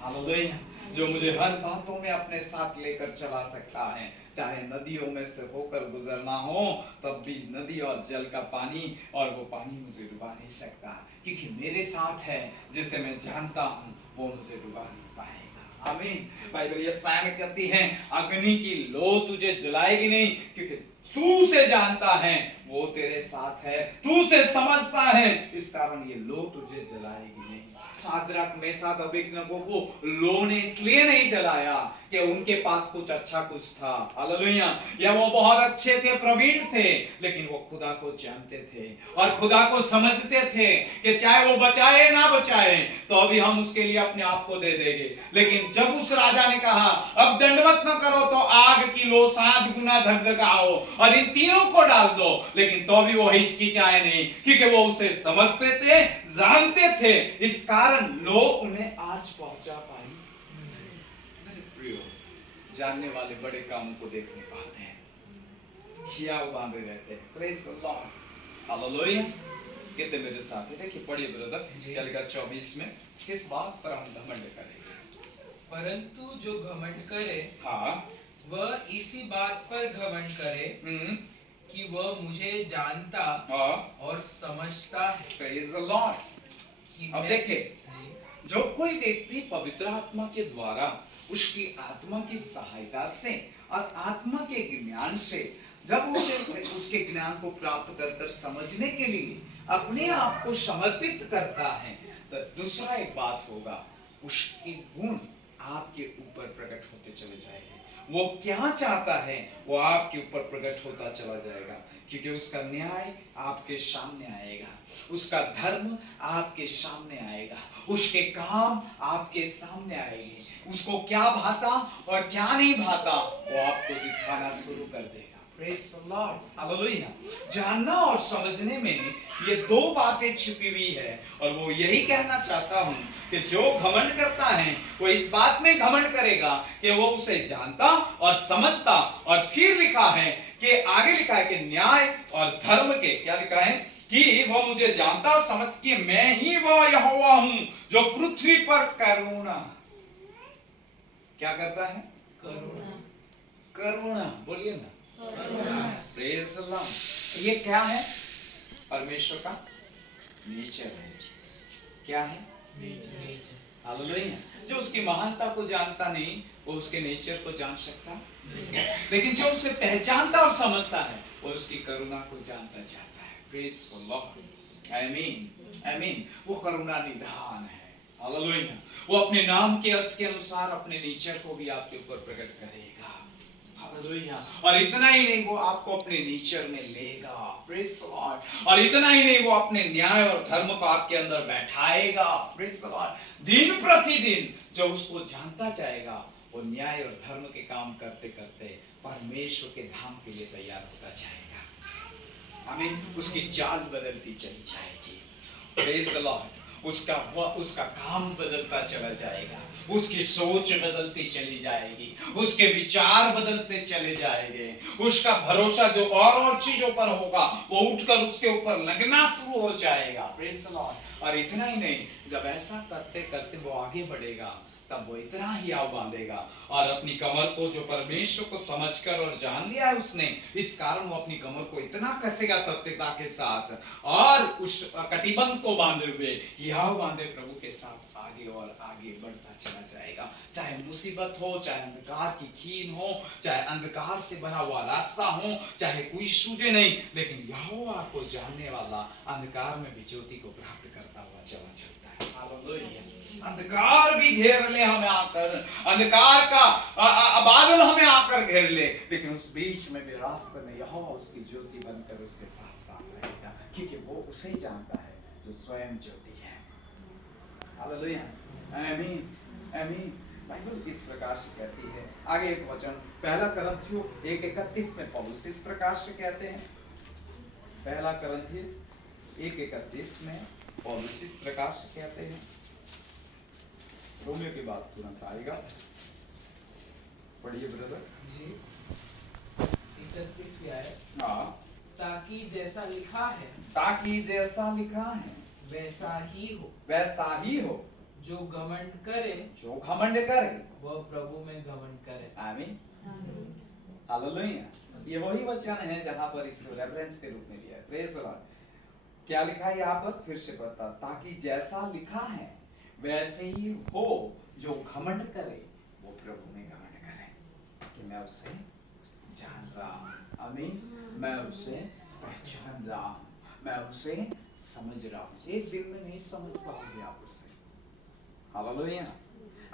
हालेलुया। जो मुझे हर बातों में अपने साथ लेकर चला सकता है, चाहे नदियों में से होकर गुजरना हो, तब भी नदी और जल का पानी, और वो पानी मुझे डुबा नहीं सकता, क्योंकि मेरे साथ है, जिसे मैं जानता हूँ, वो मुझे डुबा नहीं पाएगा। आमीन। बाइबल यशायाह में कहती है, अग्नि की लो तुझे जलाएगी नहीं, क्योंकि तू उसे जानता है, वो तेरे साथ है, तू उसे समझता है, इस कारण ये लो तुझे जलाएगी नहीं। शाद्रक मेशक अबेदनगो को लो ने इसलिए नहीं जलाया कि उनके पास कुछ अच्छा कुछ था, हालेलुया, या वो बहुत अच्छे थे, प्रवीण थे, लेकिन वो खुदा को जानते थे और खुदा को समझते थे कि चाहे वो बचाए ना बचाए तो अभी हम उसके लिए अपने आप को दे देंगे। लेकिन जब उस राजा ने कहा अब दंडवत न करो तो आग की लो 7 गुना धगधगाओ और इन तीनों को डाल दो, लेकिन तो भी वो हिचकिचाए नहीं, क्योंकि वो उसे समझते थे, जानते थे, इस कारण लो उन्हें आज पहुंचा पाई। मेरे प्रियो, जानने वाले बड़े कामों को देख नहीं पाते हैं, खियाव बांधे रहते हैं। Praise the Lord, hallelujah. कितने मेरे साथ है? देखिए पढ़िए ब्रदर, क्या लिखा 24 में, किस बात पर हम घमंड करेंगे? परंतु जो घमंड करे हाँ, वह इसी बात पर घमंड करे कि वह मुझे जानता और समझता है। Praise the Lord. अब देखिए, जो कोई व्यक्ति पवित्र आत्मा के द्वारा उसकी आत्मा की सहायता से और आत्मा के ज्ञान से जब उसे उसके ज्ञान को प्राप्त कर समझने के लिए अपने आप को समर्पित करता है, तो दूसरा एक बात होगा, उसके गुण आपके ऊपर प्रकट होते चले जाएंगे। वो क्या चाहता है वो आपके ऊपर प्रकट होता चला जाएगा, क्योंकि उसका न्याय आपके सामने आएगा, उसका धर्म आपके सामने आएगा, उसके काम आपके सामने आएंगे, उसको क्या भाता और क्या नहीं भाता वो आपको दिखाना शुरू कर देगा। Praise the Lord, hallelujah. जानना और समझने में ये 2 बातें छिपी हुई है, और वो यही कहना चाहता हूं कि जो घमंड करता है वो इस बात में घमंड करेगा कि वो उसे जानता और समझता, और फिर लिखा है कि आगे लिखा है कि न्याय और धर्म के, क्या लिखा है कि वो मुझे जानता और समझ कि मैं ही वो यहोवा हूं जो पृथ्वी पर करुणा, क्या करता है? करुणा, बोलिए ना, प्रेज द लॉर्ड। ये क्या है? परमेश्वर का नेचर है। क्या है? हालेलुया। जो उसकी महानता को जानता नहीं वो उसके नेचर को जान सकता, लेकिन जो उसे पहचानता और समझता है वो उसकी करुणा को जानता चाहता है। प्रेज द लॉर्ड, आमीन, आमीन। वो करुणा निधान है, हालेलुया। वो अपने नाम के अर्थ के अनुसार अपने नेचर को भी आपके ऊपर प्रकट करेगा, हालेलुया। और इतना ही नहीं, वो आपको अपने नेचर में लेगा, प्रेज द लॉर्ड। और इतना ही नहीं, वो अपने न्याय और धर्म को आपके अंदर बैठाएगा, प्रेज द लॉर्ड। दिन प्रतिदिन जो उसको जानता जाएगा वो न्याय और धर्म के काम करते करते परमेश्वर के धाम के लिए तैयार होता जाएगा, आमीन। उसकी चाल बदलती चली जाएगी, प्रेज द लॉर्ड। उसका काम बदलता चला जाएगा, उसकी सोच बदलती चली जाएगी, उसके विचार बदलते चले जाएंगे, उसका भरोसा जो और चीजों पर होगा वो उठकर उसके ऊपर लगना शुरू हो जाएगा, प्रेज द लॉर्ड। और इतना ही नहीं, जब ऐसा करते करते वो आगे बढ़ेगा तब वो इतना ही आव बांधेगा और अपनी कमर को, जो परमेश्वर को समझकर और जान लिया है उसने, इस कारण वो अपनी कमर को इतना कसेगा सत्यता के साथ और उस कटिबंध को बांधे हुए याव बांधे प्रभु के साथ आगे और आगे बढ़ता चला जाएगा। चाहे मुसीबत हो, चाहे अंधकार की खीन हो, चाहे अंधकार से भरा हुआ रास्ता हो, चाहे कोई सूझे नहीं, लेकिन यहोवा को जानने वाला अंधकार में भी ज्योति को प्राप्त करता हुआ चला चलता है, हालेलुया। अंधकार भी घेर ले हमें आकर, अंधकार का बादल हमें आकर घेर ले, लेकिन उस बीच में भी रास्ते में यहोवा उसकी ज्योति बनकर उसके साथ साथ रहेगा, क्योंकि वो उसे जानता है जो स्वयं ज्योति है, हालेलुया, आमीन, आमीन। बाइबल इस प्रकार से कहती है, आगे एक वचन 1 कुरिन्थियों 1:31 में पौलुस इस प्रकार से कहते हैं, 1 कुरिन्थियों 1:31 में पौलुस इस प्रकार से कहते हैं, रोमियो की बात तुरंत आएगा, पढ़िए ब्रदर जी। 31 भी आए, हाँ। ताकि जैसा लिखा है, ताकि जैसा लिखा है वैसा ही हो, वैसा ही हो, जो घमंड करे, जो घमंड करे वह प्रभु में घमंड करे, आमीन, हालेलुया। ये वही वचन है जहां पर इसको रेफरेंस के रूप में लिया है, प्रेज द लॉर्ड। क्या लिखा है यहाँ पर? फिर से पढ़ता, ताकि जैसा लिखा है वैसे ही हो, जो घमंड करे वो प्रभु में घमंड करे कि मैं उसे जान रहा हूँ, आमीन, मैं उसे पहचान रहा हूँ, मैं उसे समझ रहा हूँ। एक दिन में नहीं समझ पाओगे आप उसे, हालेलुया।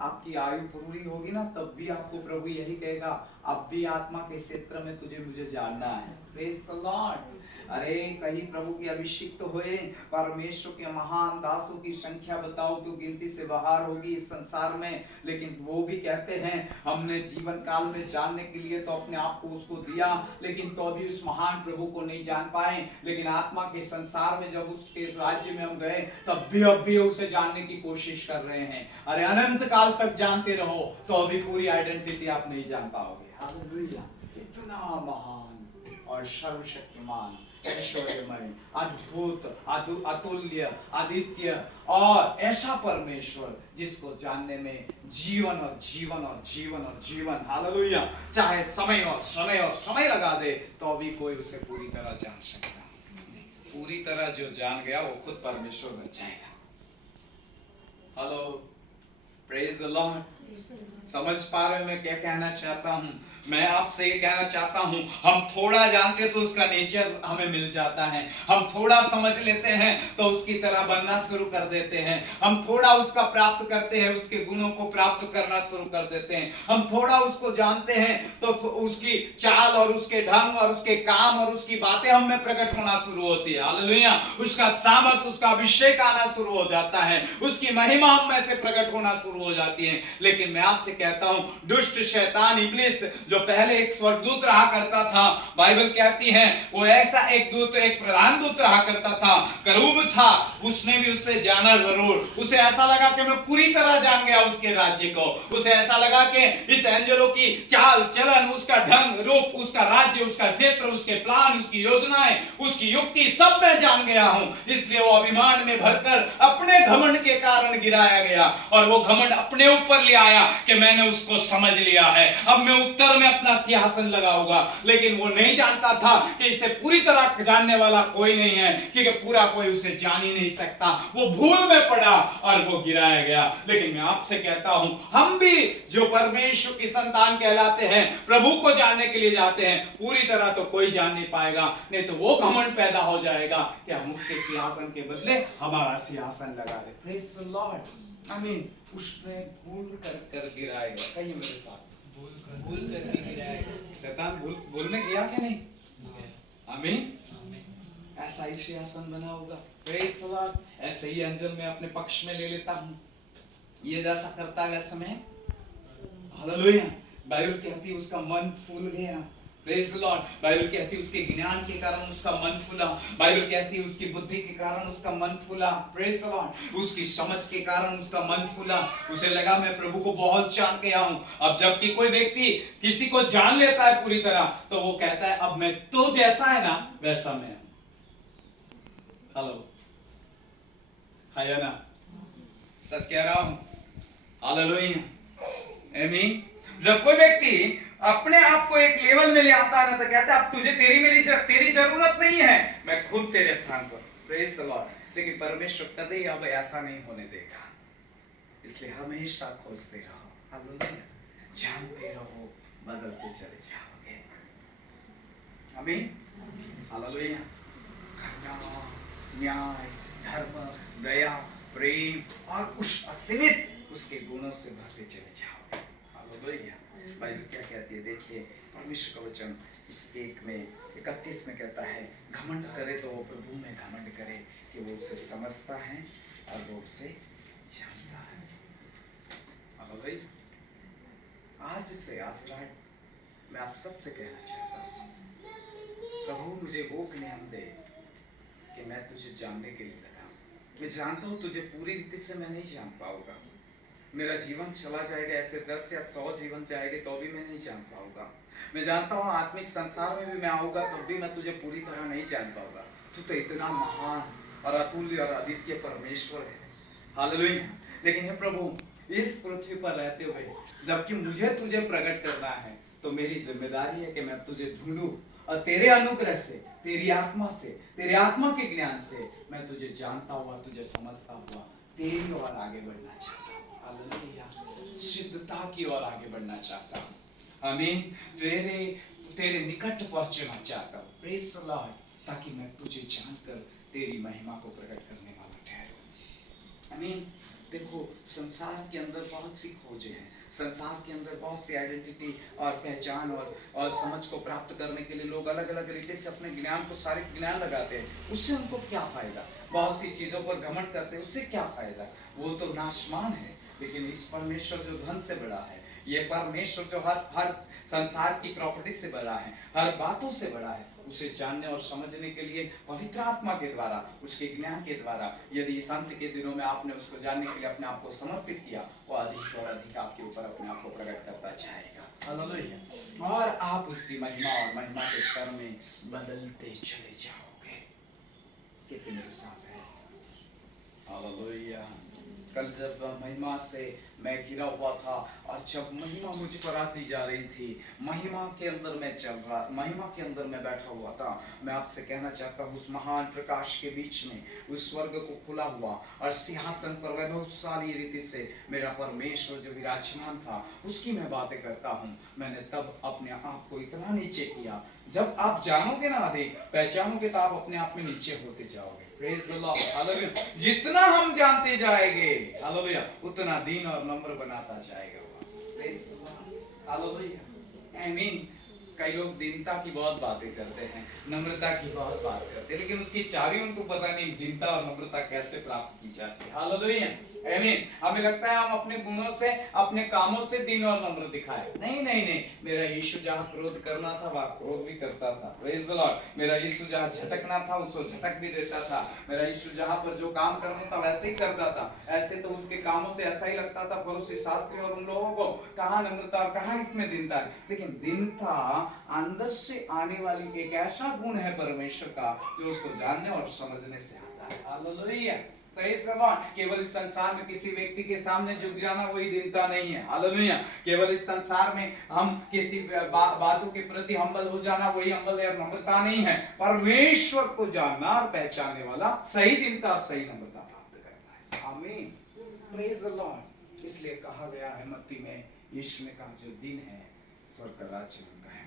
आपकी आयु पूरी होगी ना, तब भी आपको प्रभु यही कहेगा, अब भी आत्मा के क्षेत्र में तुझे मुझे जानना है। Praise the Lord. अरे कहीं प्रभु के अभिषिक्त हुए परमेश्वर के महान दासों की संख्या बताओ तो गिनती से बाहर होगी इस संसार में, लेकिन वो भी कहते हैं हमने जीवन काल में जानने के लिए तो अपने आप को उसको दिया, लेकिन तो भी उस महान प्रभु को नहीं जान पाए। लेकिन आत्मा के संसार में जब उसके राज्य में हम गए, तब भी उसे जानने की कोशिश कर रहे हैं। अरे अनंत काल तक जानते रहो तो अभी पूरी आइडेंटिटी आप नहीं जान पाओगे। हालेलुया। इतना महान और सर्वशक्तिमान, ऐश्वर्यमय, अद्भुत, अतुल्य, अद्वितीय और ऐसा परमेश्वर जिसको जानने में जीवन और जीवन और जीवन और जीवन, हालेलुया, चाहे समय और समय लगा दे तो अभी कोई उसे पूरी तरह जान सकता। पूरी तरह जो जान गया वो खुद परमेश्वर बन जाएगा। Hello, praise the Lord. समझ पा रहे मैं क्या कहना चाहता हूं? मैं आपसे ये कहना चाहता हूं, हम थोड़ा जानते तो उसका नेचर हमें मिल जाता है, हम थोड़ा समझ लेते हैं तो उसकी तरह बनना शुरू कर देते हैं, हम थोड़ा उसका प्राप्त करते हैं, उसके गुणों को प्राप्त करना शुरू कर देते हैं, हम थोड़ा उसको जानते हैं तो उसकी चाल और उसके ढंग और उसके काम और उसकी बातें हम में प्रकट होना शुरू होती है। हालेलुया। उसका सामर्थ, उसका अभिषेक आना शुरू हो जाता है, उसकी महिमा हम में से प्रकट होना शुरू हो जाती है। लेकिन मैं आपसे कहता हूं, दुष्ट शैतान इब्लिस जो पहले एक स्वर्गदूत रहा करता था, बाइबल कहती है वो ऐसा एक दूत, एक प्रधान दूत रहा करता था, करूब था, उसने भी उससे जाना जरूर। उसे ऐसा लगा कि मैं पूरी तरह जान गया उसके राज्य को, उसे ऐसा लगा कि इस एंजलों की चाल चलन, उसका ढंग रूप, उसका राज्य, उसका क्षेत्र, उसके प्लान, उसकी योजनाएं, उसकी युक्ति सब मैं जान गया हूं। इसलिए वो अभिमान में भरकर अपने घमंड के कारण गिराया गया और वो घमंड अपने ऊपर ले आया कि मैंने उसको समझ लिया है, अब मैं उत्तर में अपना सिंहासन लगाऊंगा। लेकिन वो नहीं जानता था कि इसे पूरी तरह जानने वाला कोई नहीं है, क्योंकि पूरा कोई उसे जान ही नहीं सकता। वो भूल में पड़ा और वो गिराया गया। लेकिन मैं आपसे कहता हूं, हम भी जो परमेश्वर की संतान कहलाते हैं, प्रभु को जानने के लिए जाते हैं, पूरी तरह तो कोई जान नहीं पाएगा, नहीं तो वो घमंड पैदा हो जाएगा कि हम उसके सिंहासन के बदले हमारा सिंहासन लगा दे। Praise the Lord. आमीन। उसने भूल कर गिराएगा। कहीं मेरे साथ भूल करके गिराएगा। शैतान भूल में गया कि नहीं? आमीन। ऐसा ही सिंहासन बना होगा। Praise the Lord. ऐसे ही अंजल में अपने पक्ष में ले लेता हूं, ये जैसा करता है वैसा मैं। हालेलुया। बाइबल कहती है उसका मन फूल गया। Praise the Lord. बाइबल कहती है उसके ज्ञान के कारण उसका मन फूला, बाइबल कहती है उसकी बुद्धि के कारण उसका मन फूला। Praise the Lord. उसकी समझ के कारण उसका मन फूला। उसे लगा मैं प्रभु को बहुत जान गया हूं। अब जबकि कोई व्यक्ति किसी को जान लेता है पूरी तरह, तो वो कहता है अब मैं तो जैसा है ना वैसा मैं हूं। हेलो, है ना? सच कह रहा हूं। हालेलुया। आमीन। जब कोई व्यक्ति अपने आप को एक लेवल में ले आता है ना, तो कहता है अब तुझे तेरी जरूरत नहीं है, मैं खुद तेरे स्थान पर। Praise the Lord. लेकिन परमेश्वर कभी अब ऐसा नहीं होने देगा। इसलिए हमेशा खोजते रहो, हालेलुया, जानते रहो, बदलते चले जाओगे। आमीन। हालेलुया। करुणा, न्याय, धर्म, दया, प्रेम और उस असीमित उसके गुणों से भरते चले जाओगे। हालेलुया। बाइबल क्या कहती है? देखिए, परमेश्वर का वचन इस 1:31 में कहता है, घमंड करे तो वो प्रभु में घमंड करे कि वो उसे समझता है और वो उसे जानता है। हालेलुया। आज रात मैं आप सबसे कहना चाहता हूँ, प्रभु मुझे वो ज्ञान दे कि मैं तुझे जानने के लिए लगा। मैं जानता हूँ तुझे पूरी रीति से मैं नहीं जान पाऊंगा, मेरा जीवन चला जाएगा, ऐसे 10 या 100 जीवन जाएंगे तो भी मैं नहीं जान पाऊंगा। मैं जानता हूँ आत्मिक संसार में भी मैं आऊंगा तब भी मैं तुझे पूरी तरह नहीं जान पाऊंगा। तू तो इतना महान और अतुल्य और अद्वितीय परमेश्वर है। हालेलुया। लेकिन हे प्रभु, इस पृथ्वी पर रहते हुए जबकि मुझे तुझे प्रकट करना है, तो मेरी जिम्मेदारी है कि मैं तुझे ढूंढूं और तेरे अनुग्रह से, तेरी आत्मा से, तेरे आत्मा के ज्ञान से मैं तुझे जानता हुआ, तुझे समझता हुआ तेरी ओर आगे बढ़ना चाहता हूँ। हालेलुया। सिद्धता की ओर आगे बढ़ना चाहता हूँ। आमीन। तेरे निकट पहुंचना चाहता हूँ। Praise the Lord. ताकि मैं तुझे जानकर तेरी महिमा को प्रकट करने वाला ठहरूं। आमीन। देखो संसार के अंदर बहुत सी खोजें हैं, संसार के अंदर बहुत सी आइडेंटिटी और पहचान और समझ को प्राप्त करने के लिए लोग अलग अलग रीति से अपने ज्ञान को, सारे ज्ञान लगाते हैं। उससे उनको क्या फायदा? बहुत सी चीजों पर घमंड करते हैं, उससे क्या फायदा? वो तो नाशवान है। लेकिन इस परमेश्वर जो धन से बड़ा है, ये परमेश्वर जो हर संसार की प्रॉपर्टी से बड़ा है, हर बातों से बड़ा है, उसे जानने और समझने के लिए पवित्र आत्मा के द्वारा, उसके ज्ञान के द्वारा, यदि इस अंत के दिनों में आपने उसको जानने के लिए अपने आप को समर्पित किया, वो अधिक और अधिक आपके ऊपर अपने आप को प्रकट करता जाएगा। हालेलुया। और आप उसकी महिमा और महिमा के स्तर में बदलते चले जाओगे। कितने मेरे साथ है? हालेलुया। कल जब महिमा से मैं घिरा हुआ था और जब महिमा मुझ पर आती जा रही थी, महिमा के अंदर मैं चल रहा, महिमा के अंदर मैं बैठा हुआ था, मैं आपसे कहना चाहता हूँ, उस महान प्रकाश के बीच में उस स्वर्ग को खुला हुआ और सिंहासन पर वैभवशाली रीति से मेरा परमेश्वर जो विराजमान था, उसकी मैं बातें करता हूँ। मैंने तब अपने आप को इतना नीचे किया। जब आप जानोगे ना, अधिक पहचानोगे, तो आप अपने आप में नीचे होते जाओगे। Praise the Lord. हालेलुया। जितना हम जानते जाएंगे, हालेलुया, उतना दीन और नम्र बनाता जाएगा। Praise the Lord. हालेलुया। आमीन। कई लोग दीनता की बहुत बातें करते हैं, नम्रता की बहुत बात करते हैं, लेकिन उसकी चाबी उनको पता नहीं, दीनता और नम्रता कैसे प्राप्त की जाती है। हालेलुया। आमीन। हमें लगता है हम अपने गुणों से, अपने कामों से दीन और नम्र दिखाए। नहीं नहीं नहीं, मेरा यीशु जहाँ क्रोध करना था, वहाँ क्रोध भी करता था। Praise the Lord. मेरा यीशु जहाँ झटकना था, उसको झटक भी देता था। मेरा यीशु जहाँ पर जो काम करना था, वैसे ही करता था। ऐसे तो उसके कामों से ऐसा ही लगता था फरीसी शास्त्री और उन लोगों को, कहाँ नम्रता और कहाँ इसमें दीनता है। लेकिन दीनता अंदर से आने वाली एक ऐसा गुण है परमेश्वर का, जो उसको जानने और समझने से आता है। हालेलुया। Praise the Lord. केवल इस संसार में किसी व्यक्ति के सामने झुक जाना वही दीनता नहीं है। हालेलुया। केवल इस संसार में हम किसी बातों के प्रति हम्बल हो जाना वही हम्बल या नम्रता नहीं है। परमेश्वर को जानना और पहचानने वाला सही दीनता और सही नम्रता प्राप्त करता है। आमीन। Praise the Lord. इसलिए कहा गया है मत्ती में, यीशु ने कहा, जो दिन है स्वर्ग का राज्य उनका है।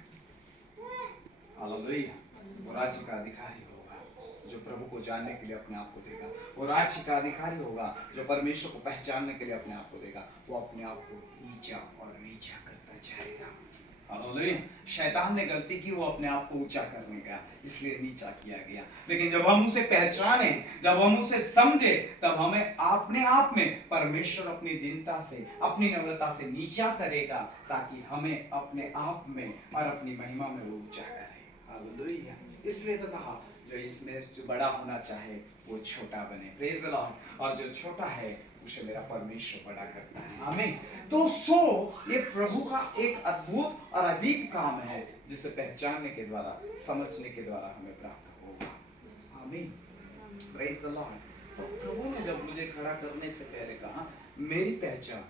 हालेलुया। वो राज्य का अधिकारी होगा जो प्रभु को जानने के लिए अपने आप को देगा। वो राज्य का अधिकारी होगा जो परमेश्वर को पहचानने के लिए अपने आप को देगा। वो अपने आप को नीचा और नीचा करता जाएगा। हालेलुया। शैतान ने गलती की, वो अपने आप को ऊंचा करने का, इसलिए नीचा किया गया। लेकिन जब हम उसे पहचाने, जब हम उसे समझे, तब हमें अपने आप में परमेश्वर अपनी दीनता से, अपनी नम्रता से नीचा करेगा, ताकि हमें अपने आप में और अपनी महिमा में वो ऊंचा करे। हालेलुया। इसलिए तो कहा, जो इसमें जो बड़ा होना चाहे वो छोटा बने। Praise the Lord. और जो छोटा है उसे मेरा परमेश्वर बड़ा करता है। आमीन। तो ये प्रभु का एक अद्भुत और अजीब काम है, जिसे पहचानने के द्वारा, समझने के द्वारा हमें प्राप्त होगा। आमीन। Praise the Lord. तो प्रभु ने जब मुझे खड़ा करने से पहले कहा, मेरी पहचान,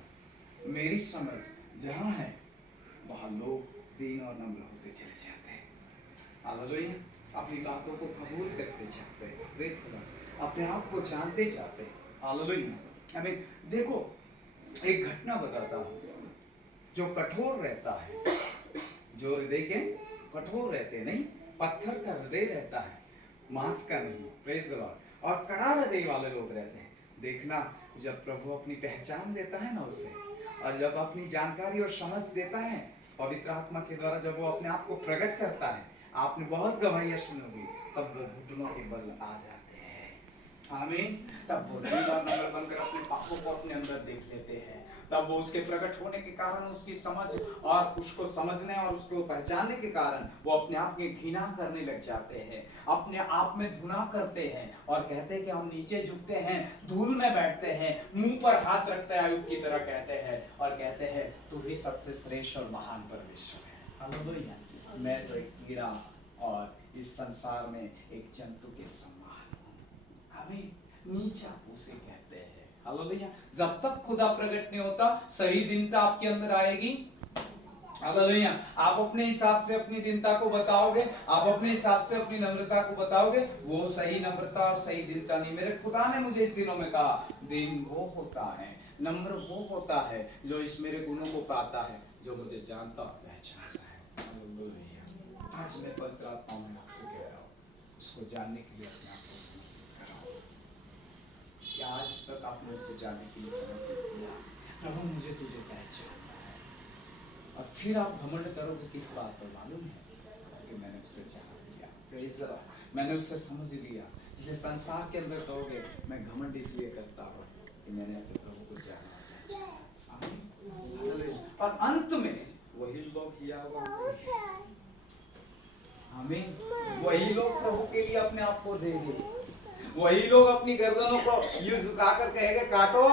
मेरी समझ जहाँ है, वहाँ लोग दीन और नम्र होते चले जाते हैं। हालेलुया। अपनी बातों को कबूल करते जाते हैं। Praise the Lord. अपने आप को जानते जाते हैं। हालेलुया। आमीन। देखो, एक घटना बताता हूँ। जो कठोर रहता है, जो हृदय के कठोर रहते हैं, नहीं, पत्थर का हृदय रहता है, मांस का नहीं। Praise the Lord. और कड़ा हृदय वाले लोग रहते हैं। देखना, जब प्रभु अपनी पहचान देता है ना उसे, और जब अपनी जानकारी और समझ देता है पवित्र आत्मा के द्वारा, जब वो अपने आप को प्रकट करता है, आपने बहुत गवाहियां सुनोगी, तब वो घुटनों के बल आ जाते हैं। आमीन। तब वो दीन और नम्र बनकर अपने पापों को अपने अंदर देख लेते हैं। तब वो उसके प्रकट होने के कारण, उसकी समझ और उसको समझने और उसको पहचानने के कारण, वो अपने आप की घृणा करने लग जाते हैं, अपने आप में धुना करते हैं और कहते हैं कि हम नीचे झुकते हैं, धूल में बैठते हैं, मुंह पर हाथ रखते हैं, आयुब की तरह कहते हैं, और कहते हैं, तू ही सबसे श्रेष्ठ और महान परमेश्वर है। हालेलुया। मैं तो एक कीड़ा और इस संसार में एक जंतु के समान हूँ। हमें नीचा उसे कहते हैं। हालेलुया। जब तक खुदा प्रकट नहीं होता, सही दीनता आपके अंदर आएगी। हालेलुया। आप अपने हिसाब से अपनी दीनता को बताओगे, आप अपने हिसाब से अपनी नम्रता को बताओगे, वो सही नम्रता और सही दीनता नहीं। मेरे खुदा ने मुझे इस दिनों में कहा, दीन वो होता है, नम्र वो होता है, जो इस मेरे गुणों को पाता है, जो मुझे जानता और पहचानता है। आज मैं पवित्र आत्मा में आपसे कह रहा हूँ, उसको जानने के लिए अपने आप को समर्पित कराओ। कि आज तक आपने उससे जाने के लिए समय दे दिया। प्रभु मुझे तुझे पहचानना है। और फिर आप घमंड करोगे किस बात पर मालूम है? कि मैंने उसे जान लिया, प्रेज़ द लॉर्ड, मैंने उसे समझ लिया। जिसे संसार के अंदर कहोगे मैं घमंड इसलिए करता हूँ कि मैंने अपने प्रभु को जाना है। आमीन। और अंत में वही लोग किया हुआ, आमीन, वही लोग प्रभु के लिए अपने आप को देंगे। वही लोग अपनी गर्दनों को यूं झुकाकर कहेंगे काटो,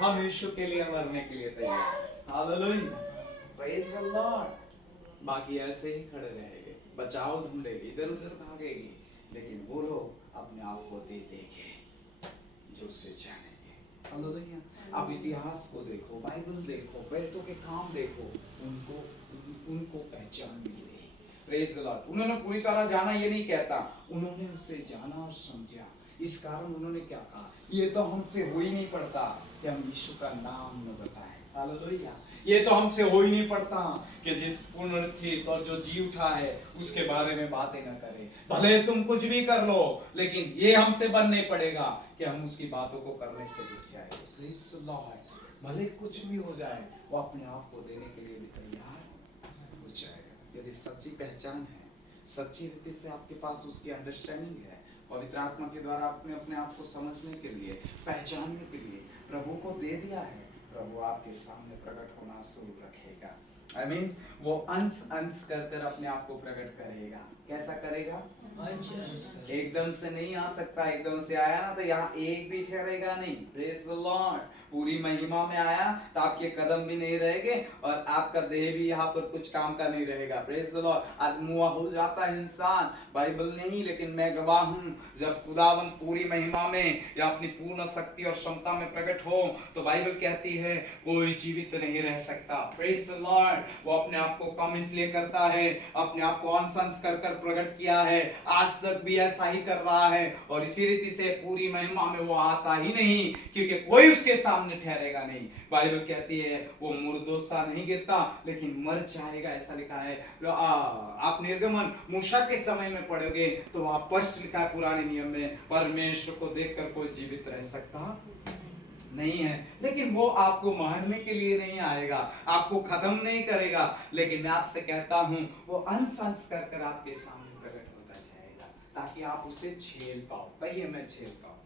हम यीशु के लिए मरने के लिए तैयार। Hallelujah, praise the Lord. बाकी ऐसे ही खड़े रहेंगे, बचाव ढूंढेंगे, इधर उधर भागेंगे, लेकिन वो लोग अपने आप को दे देंगे जो उसे जानेंगे। हालेलुया। आप इतिहास को देखो, बाइबल देखो, बेटों के काम देखो, उनको पहचान मिली। Praise the Lord. उन्होंने पूरी तरह जाना ये नहीं कहता, उन्होंने उसे जाना और समझा। इस कारण उन्होंने क्या कहा, ये तो हमसे हो ही नहीं पड़ता कि हम यीशु का नाम न बताएं। हालेलुया। ये तो हमसे हो ही नहीं पड़ता कि जिस पुनरुत्थित और जो जी उठा है उसके बारे में बातें न करें। भले तुम कुछ भी कर लो, लेकिन ये हमसे बन नहीं पड़ेगा कि हम उसकी बातों को करने से रुक जाए। Praise the Lord. भले कुछ भी हो जाए, वो अपने आप को देने के लिए भी तैयार हो जाएगा। यदि सच्ची पहचान है, सच्ची रीति से आपके पास उसकी अंडरस्टैंडिंग है, पवित्र आत्मा के द्वारा आपने अपने आप को समझने के लिए, पहचानने के लिए प्रभु को दे दिया है, प्रभु आपके सामने प्रकट होना शुरू रखेगा। आई मीन वो अंश अंश कर अपने आप को प्रकट करेगा। कैसा करेगा? एकदम से नहीं आ सकता। एकदम से आया ना तो यहाँ एक भी ठहरेगा नहीं। Praise the Lord. पूरी महिमा में आया तो आपके कदम भी नहीं रहेंगे और आपका देह भी यहाँ पर कुछ काम का नहीं रहेगा। Praise the Lord. आदमुआ हो जाता है इंसान, बाइबल नहीं, लेकिन मैं गवाह हूँ, जब खुदावन पूरी महिमा में या अपनी पूर्ण शक्ति और क्षमता में प्रकट हो तो बाइबल कहती है कोई जीवित नहीं रह सकता। Praise the Lord. वो अपने आप को कम इसलिए करता है, अपने आप को अंश कर प्रकट किया है, आज तक भी ऐसा ही कर रहा है, और इसी रीति से पूरी महिमा में वो आता ही नहीं, क्योंकि कोई उसके सामने ठहरेगा नहीं। बाइबल कहती है वो मुर्दोसा नहीं गिरता लेकिन मर जाएगा, ऐसा लिखा है। आप निर्गमन मूसा के समय में पढ़ोगे तो वहां स्पष्ट लिखा है पुराने नियम में, परमेश्वर को देखकर कोई जीवित रह सकता नहीं है। लेकिन वो आपको मारने के लिए नहीं आएगा, आपको खत्म नहीं करेगा, लेकिन मैं आपसे कहता हूं वो अंश अंश कर आपके सामने प्रकट होता जाएगा ताकि आप उसे झेल पाओ। कहिए मैं झेल पाऊं।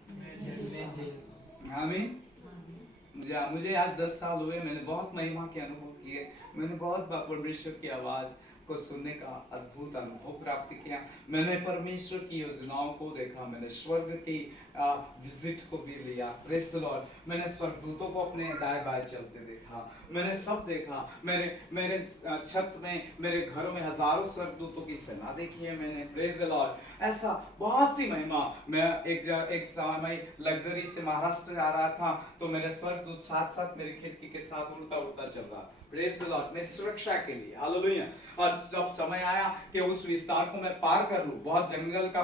आमीन। मुझे आज 10 साल हुए, मैंने बहुत महिमा के अनुभव किए, मैंने बहुत परमेश्वर की आवाज को सुनने का अद्भुत अनुभव प्राप्त किया। मैंने परमेश्वर की योजनाओं को देखा, मैंने स्वर्ग की विजिट को भी लिया। Praise the Lord. मैंने स्वर्गदूतों को अपने दाएं बाएं चलते देखा, मैंने सब देखा। मेरे छत में, मेरे घरों में हजारों स्वर्गदूतों की सेना देखी है मैंने। Praise the Lord. ऐसा बहुत सी महिमा। मैं एक समय लग्जरी से महाराष्ट्र जा रहा था तो मेरे स्वर्गदूत साथ साथ मेरी खिड़की के साथ उड़ता उड़ता चल रहा। Praise the Lord. मेरी सुरक्षा के लिए। हालेलुया। और जब समय आया कि उस विस्तार को मैं पार कर लूं, बहुत जंगल का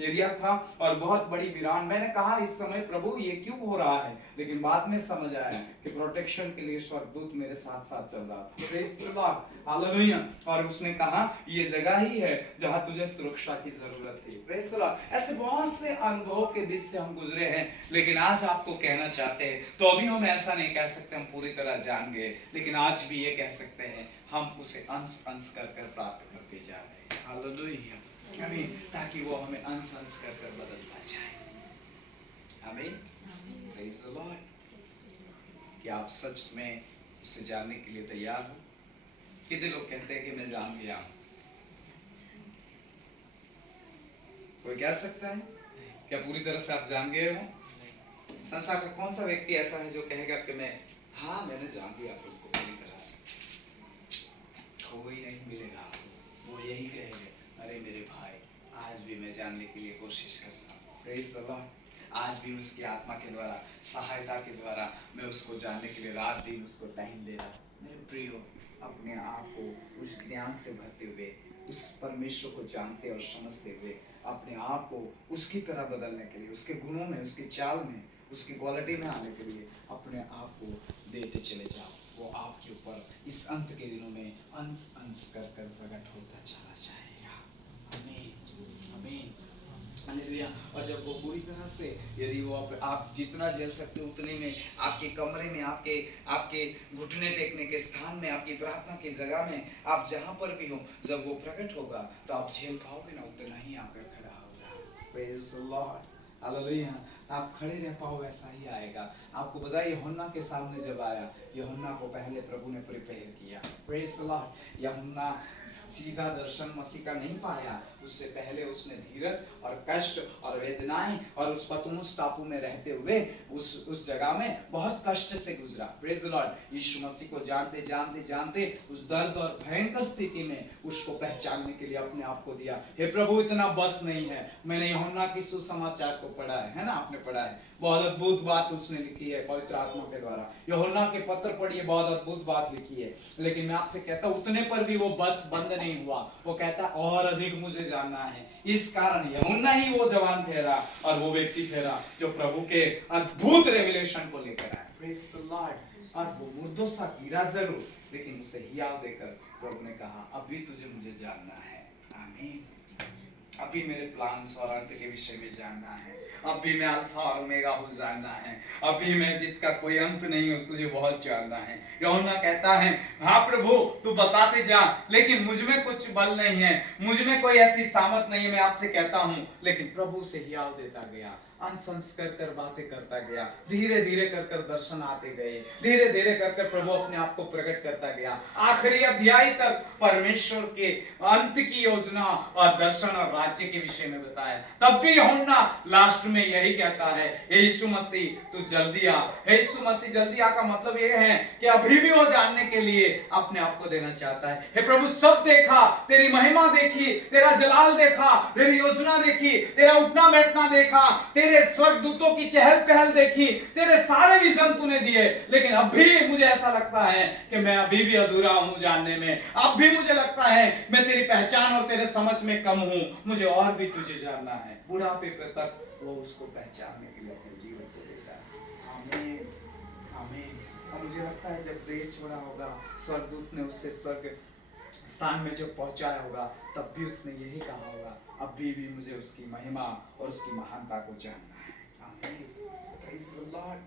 एरिया था और बहुत बड़ी वीरान, मैंने कहा इस समय प्रभु ये क्यों हो रहा है, लेकिन बाद में समझ आया कि प्रोटेक्शन के लिए स्वर्गदूत मेरे साथ साथ चल रहा था। Praise the Lord. हालेलुया। और उसने कहा ये जगह ही है जहां तुझे सुरक्षा की जरूरत थी। Praise the Lord. ऐसे बहुत से अनुभवों के बीच से हम गुजरे हैं, लेकिन आज आपको कहना चाहते हैं तो अभी हम ऐसा नहीं कह सकते हम पूरी तरह जान गए, लेकिन आज भी ये कह सकते हैं हम उसे अंश अंश कर प्राप्त करते जा रहे हैं। हालेलुया। आमीन। ताकि वो हमें अंश अंश कर बदलता जाए। आमीन। Praise the Lord. कि आप सच में उसे जानने के लिए तैयार हो। कितने लोग कहते हैं कि मैं जान गया हूं? कोई कह सकता है क्या पूरी तरह से आप जान गए हो? संसार का कौन सा व्यक्ति ऐसा है जो कहेगा कि मैंने जान लिया तुमको पूरी तरह से? कोई नहीं मिलेगा। वो यही कहेंगे अरे मेरे भाई, आज भी मैं जानने के लिए कोशिश करता हूँ। Praise the Lord. आज भी उसकी आत्मा के द्वारा, सहायता के द्वारा मैं उसको जानने के लिए रात दिन उसको टाइम दे रहा हूँ। मेरे प्रियो, अपने आप को उस ज्ञान से भरते हुए, उस परमेश्वर को जानते और समझते हुए अपने आप को उसकी तरह बदलने के लिए, उसके गुणों में, उसके चाल में, उसकी क्वालिटी में आने के लिए अपने आप को देते चले जाओ। वो आपके ऊपर इस अंत के दिनों में अंश अंश कर प्रकट होता चला जाएगा। आमीन। आमीन। हालेलुया। और जब वो पूरी तरह से, यदि वो आप जितना झेल सकते हो उतने में, आपके कमरे में, आपके आपके घुटने टेकने के स्थान में, आपकी प्रार्थना की जगह में, आप जहाँ पर भी हो, जब वो प्रकट होगा तो आप झेल पाओगे ना, उतना ही आकर खड़ा होगा। Praise the Lord, hallelujah. आप खड़े रह पाओ, ऐसा ही आएगा। आपको पता है यूहन्ना के सामने जब आया, यूहन्ना को पहले प्रभु ने प्रिपेयर किया। Praise the Lord. यूहन्ना सीधा दर्शन मसीह का नहीं पाया, उससे पहले उसने धीरज और कष्ट और वेदनाएं और उस पतमुस टापू में रहते हुए उस जगह में बहुत कष्ट से गुजरा। Praise the Lord. यीशु मसीह को जानते जानते जानते उस दर्द और भयंकर स्थिति में उसको पहचानने के लिए अपने आप को दिया। हे प्रभु, इतना बस नहीं है। मैंने यूहन्ना की सुसमाचार को पढ़ा है ना, आपने पढ़ा है। बहुत अद्भुत बात उसने लिखी है पवित्र आत्मा के द्वारा। यूहन्ना के पत्र पढ़िए, बहुत अद्भुत बात लिखी है। लेकिन मैं आपसे कहता हूं, उतने पर भी वो बस बंद नहीं हुआ। वो कहता और अधिक मुझे जानना है। इस कारण यूहन्ना ही वो जवान ठहरा और वो व्यक्ति ठहरा जो प्रभु के अद्भुत रेवलेशन को लेकर आया। Praise the Lord. और वो मुर्दों सा गिरा जरूर, लेकिन उसे हियाव देकर प्रभु ने कहा, अभी तुझे मुझे जानना है। आमीन। अभी मेरे प्लान्स और अंत के विषय में जानना है। अभी मैं अल्फा और ओमेगा हूँ, जानना है। अभी मैं जिसका कोई अंत नहीं है, तुझे बहुत जानना है। यूहन्ना कहता है, हाँ प्रभु तू बताते जा, लेकिन मुझ में कुछ बल नहीं है, मुझ में कोई ऐसी सामर्थ नहीं है, मैं आपसे कहता हूँ। लेकिन प्रभु से हियाव देता गया, अनसंस कर कर बातें करता गया, धीरे धीरे कर कर दर्शन आते गए, धीरे धीरे कर कर प्रभु अपने आप को प्रकट करता गया। आखिरी अध्याय तक परमेश्वर के अंत की योजना और दर्शन और राज्य के विषय में बताया। तब भी यूहन्ना लास्ट में यही कहता है, हे यीशु मसीह तू जल्दी आ। हे यीशु मसीह जल्दी आ का मतलब ये है कि अभी भी वो जानने के लिए अपने आप को देना चाहता है। हे प्रभु, सब देखा, तेरी महिमा देखी, तेरा जलाल देखा, तेरी योजना देखी, तेरा उठना बैठना देखा, तेरे स्वर्गदूतों की चहल पहल देखी, तेरे सारे विजन तूने दिए, लेकिन अभी मुझे ऐसा लगता है कि मैं अभी भी अधूरा हूं जानने में। अब भी मुझे लगता है मैं तेरी पहचान और तेरे समझ में कम हूं, मुझे और भी तुझे जानना है। बुढ़ापे तक वो उसको पहचानने के लिए अपने जीवन को देता है। आमीन, आमीन। और मुझे लगता है जब ब्रेक छोड़ा होगा, स्वर्गदूत ने उससे स्वर्ग स्थान में जब पहुंचाया होगा, तब भी उसने यही कहा होगा, अभी भी मुझे उसकी महिमा और उसकी महानता को जानना है। आमीन। Praise the Lord,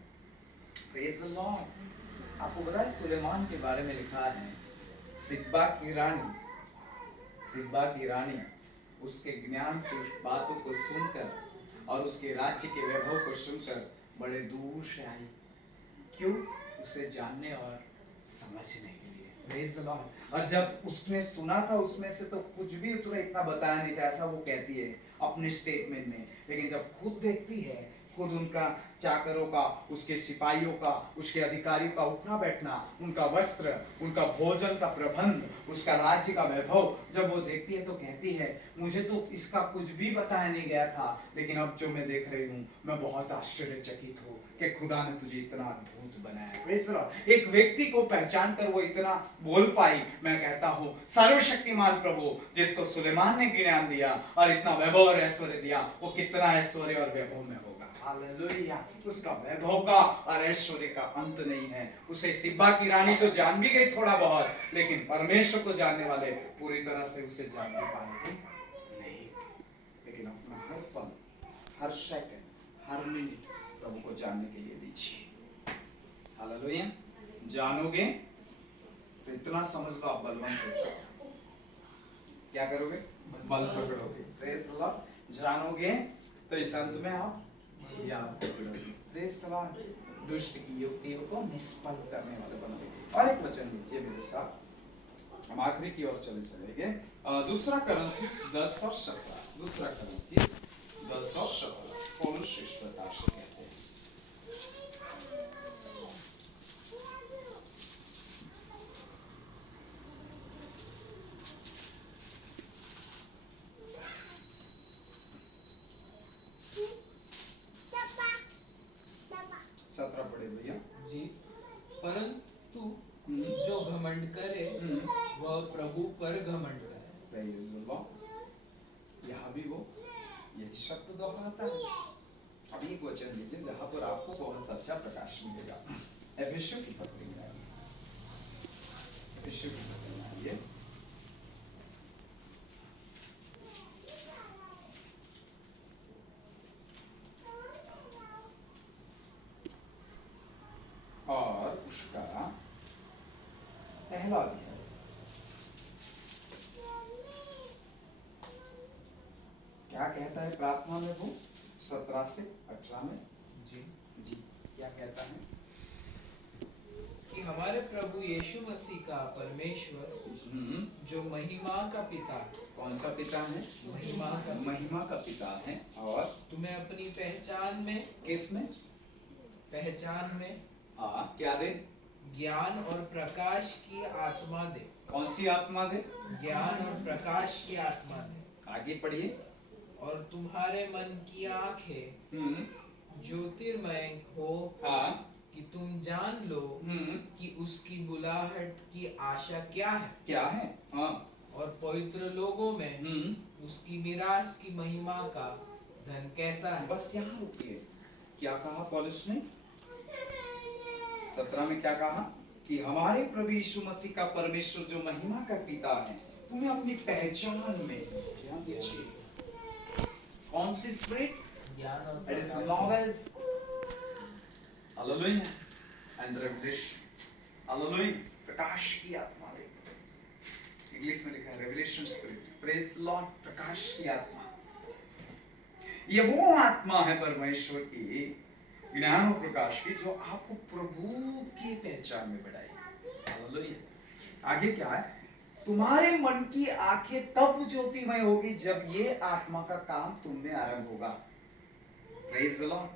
praise the Lord. आपको पता है सुलेमान के बारे में लिखा है, सिब्बा की रानी उसके ज्ञान की बातों को सुनकर और उसके राज्य के वैभव को सुनकर बड़े दूर से आई। क्यों? उसे जानने और समझने के लिए। Praise the Lord. और जब उसने सुना था, उसमें से तो कुछ भी उतना इतना बताया नहीं था, ऐसा वो कहती है अपने स्टेटमेंट में। लेकिन जब खुद देखती है, खुद उनका चाकरों का, उसके सिपाहियों का, उसके अधिकारियों का उठना बैठना, उनका वस्त्र, उनका भोजन का प्रबंध, उसका राज्य का वैभव जब वो देखती है तो कहती है, मुझे तो इसका कुछ भी बताया नहीं गया था, लेकिन अब जो मैं देख रही हूँ मैं बहुत आश्चर्यचकित हूँ कि खुदा ने तुझे इतना अद्भुत बनाया। Praise the Lord. एक व्यक्ति को पहचान कर वो इतना बोल पाई। मैं कहता हूँ सर्वशक्तिमान प्रभु जिसको सुलेमान ने ज्ञान दिया और इतना वैभव और ऐश्वर्य दिया, वो कितना ऐश्वर्य और वैभव में होगा। हालेलुया। उसका वैभव का और ऐश्वर्य का अंत नहीं है। उसे सिब्बा की रानी तो जान भी गई थोड़ा बहुत, लेकिन परमेश्वर को जानने वाले पूरी तरह से उसे जान नहीं पाएंगे नहीं, लेकिन अपना हर पल, हर सेकंड, हर मिनट प्रभु को जानने के लिए दीजिए। हालेलुया। जानोगे तो इतना समझ लो आप बलवंत हो जाओगे। क्या करोगे? बल पकड़ोगे। Praise the Lord. जानोगे तो इस अंत में आप याद पकड़ोगे। Praise the Lord. दुष्ट की युक्तियों को निष्फल करने वाले बनोगे। और एक वचन लीजिए मेरे साथ, हम आखिरी की ओर चलेंगे। दूसरा करंथी 10 और 17। दूसरा करंथी 10 और 17 पौलुस इस प्रकार से कहते हैं। परंतु जो घमंड करे वह प्रभु पर घमंड करे। Praise the Lord. यहाँ भी वो यही शब्द दोहराता है। अब एक वचन लीजिए जहाँ पर आपको बहुत अच्छा प्रकाश मिलेगा। एफिसियों की पत्री में आइए, एफिसियों की पत्री में आइए। पहला अध्याय, क्या कहता है प्रार्थना में वो 17 से 18 में? जी जी क्या कहता है? कि हमारे प्रभु यीशु मसीह का परमेश्वर जो महिमा का पिता, कौन सा पिता है? महिमा का पिता है, और तुम्हें अपनी पहचान में, किस में? पहचान में क्या दे? ज्ञान और प्रकाश की आत्मा दे। कौन सी आत्मा दे? ज्ञान और प्रकाश की आत्मा दे। आगे पढ़िए। और तुम्हारे मन की आंखें ज्योतिर्मय हो, कि तुम जान लो कि उसकी बुलाहट की आशा क्या है। क्या है? और पवित्र लोगों में उसकी मिरास की महिमा का धन कैसा है। बस यहाँ रुकिए। क्या कहा पौलुस ने? 17 में क्या कहा? कि हमारे प्रभु यीशु मसीह का परमेश्वर जो महिमा का पिता है, तुम्हें अपनी पहचान में क्या दीजिए? कौन सी स्पिरिट? ज्ञान और It is knowledge, hallelujah, and revelation, hallelujah, प्रकाश की आत्मा दे। इंग्लिश में लिखा है रेवलेशन स्पिरिट, प्रेज लॉर्ड, प्रकाश की आत्मा। ये वो आत्मा है परमेश्वर की, ज्ञान और प्रकाश की, जो आपको प्रभु की पहचान में बढ़ाएगी। हालेलुया। आगे क्या है? तुम्हारे मन की आंखें तब ज्योतिमय होगी जब ये आत्मा का काम तुम में आरंभ होगा। Praise the Lord.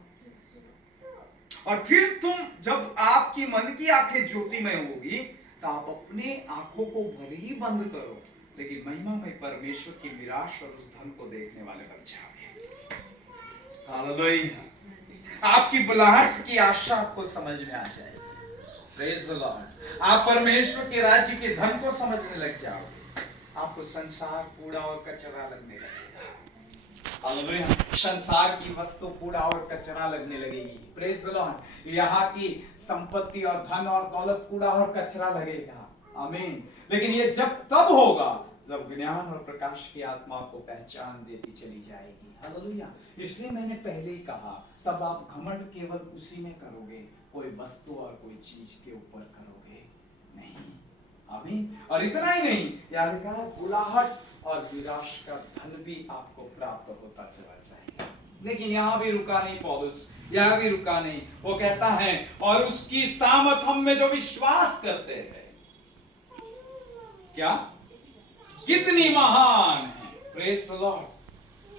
और फिर तुम, जब आपकी मन की आंखें ज्योतिमय होगी, तो आप अपने आंखों को भले ही बंद करो, लेकिन महिमा में परमेश्वर की विराश और उस धन को देखने वाले बन जाओगे। हालेलुया। आपकी बुलाहट की आशा आपको समझ में आ जाएगी। Praise the Lord. आप परमेश्वर के राज्य के धन को समझने लग जाओगे। आपको संसार कूड़ा और कचरा लगने लगेगा। हालेलुया। संसार की वस्तु कूड़ा और कचरा लगने लगेगी। Praise the Lord. यहाँ की संपत्ति और धन और दौलत कूड़ा और कचरा लगेगा। आमीन। लेकिन ये जब तब होगा जब ज्ञान और प्रकाश की आत्मा को पहचान देती चली जाएगी। हालेलुया। इसलिए मैंने पहले ही कहा, तब आप घमंड केवल उसी में करोगे, कोई वस्तु और कोई चीज के ऊपर करोगे नहीं। आमीन। और इतना ही नहीं, याद रखना, बुलाहट और विराश का धन भी आपको प्राप्त होता चला जाएगा। लेकिन यहाँ भी रुका नहीं पौलुस, यहाँ भी रुका नहीं। वो कहता है, और उसकी सामर्थ हम में जो विश्वास करते हैं, क्या कितनी महान है। Praise the Lord.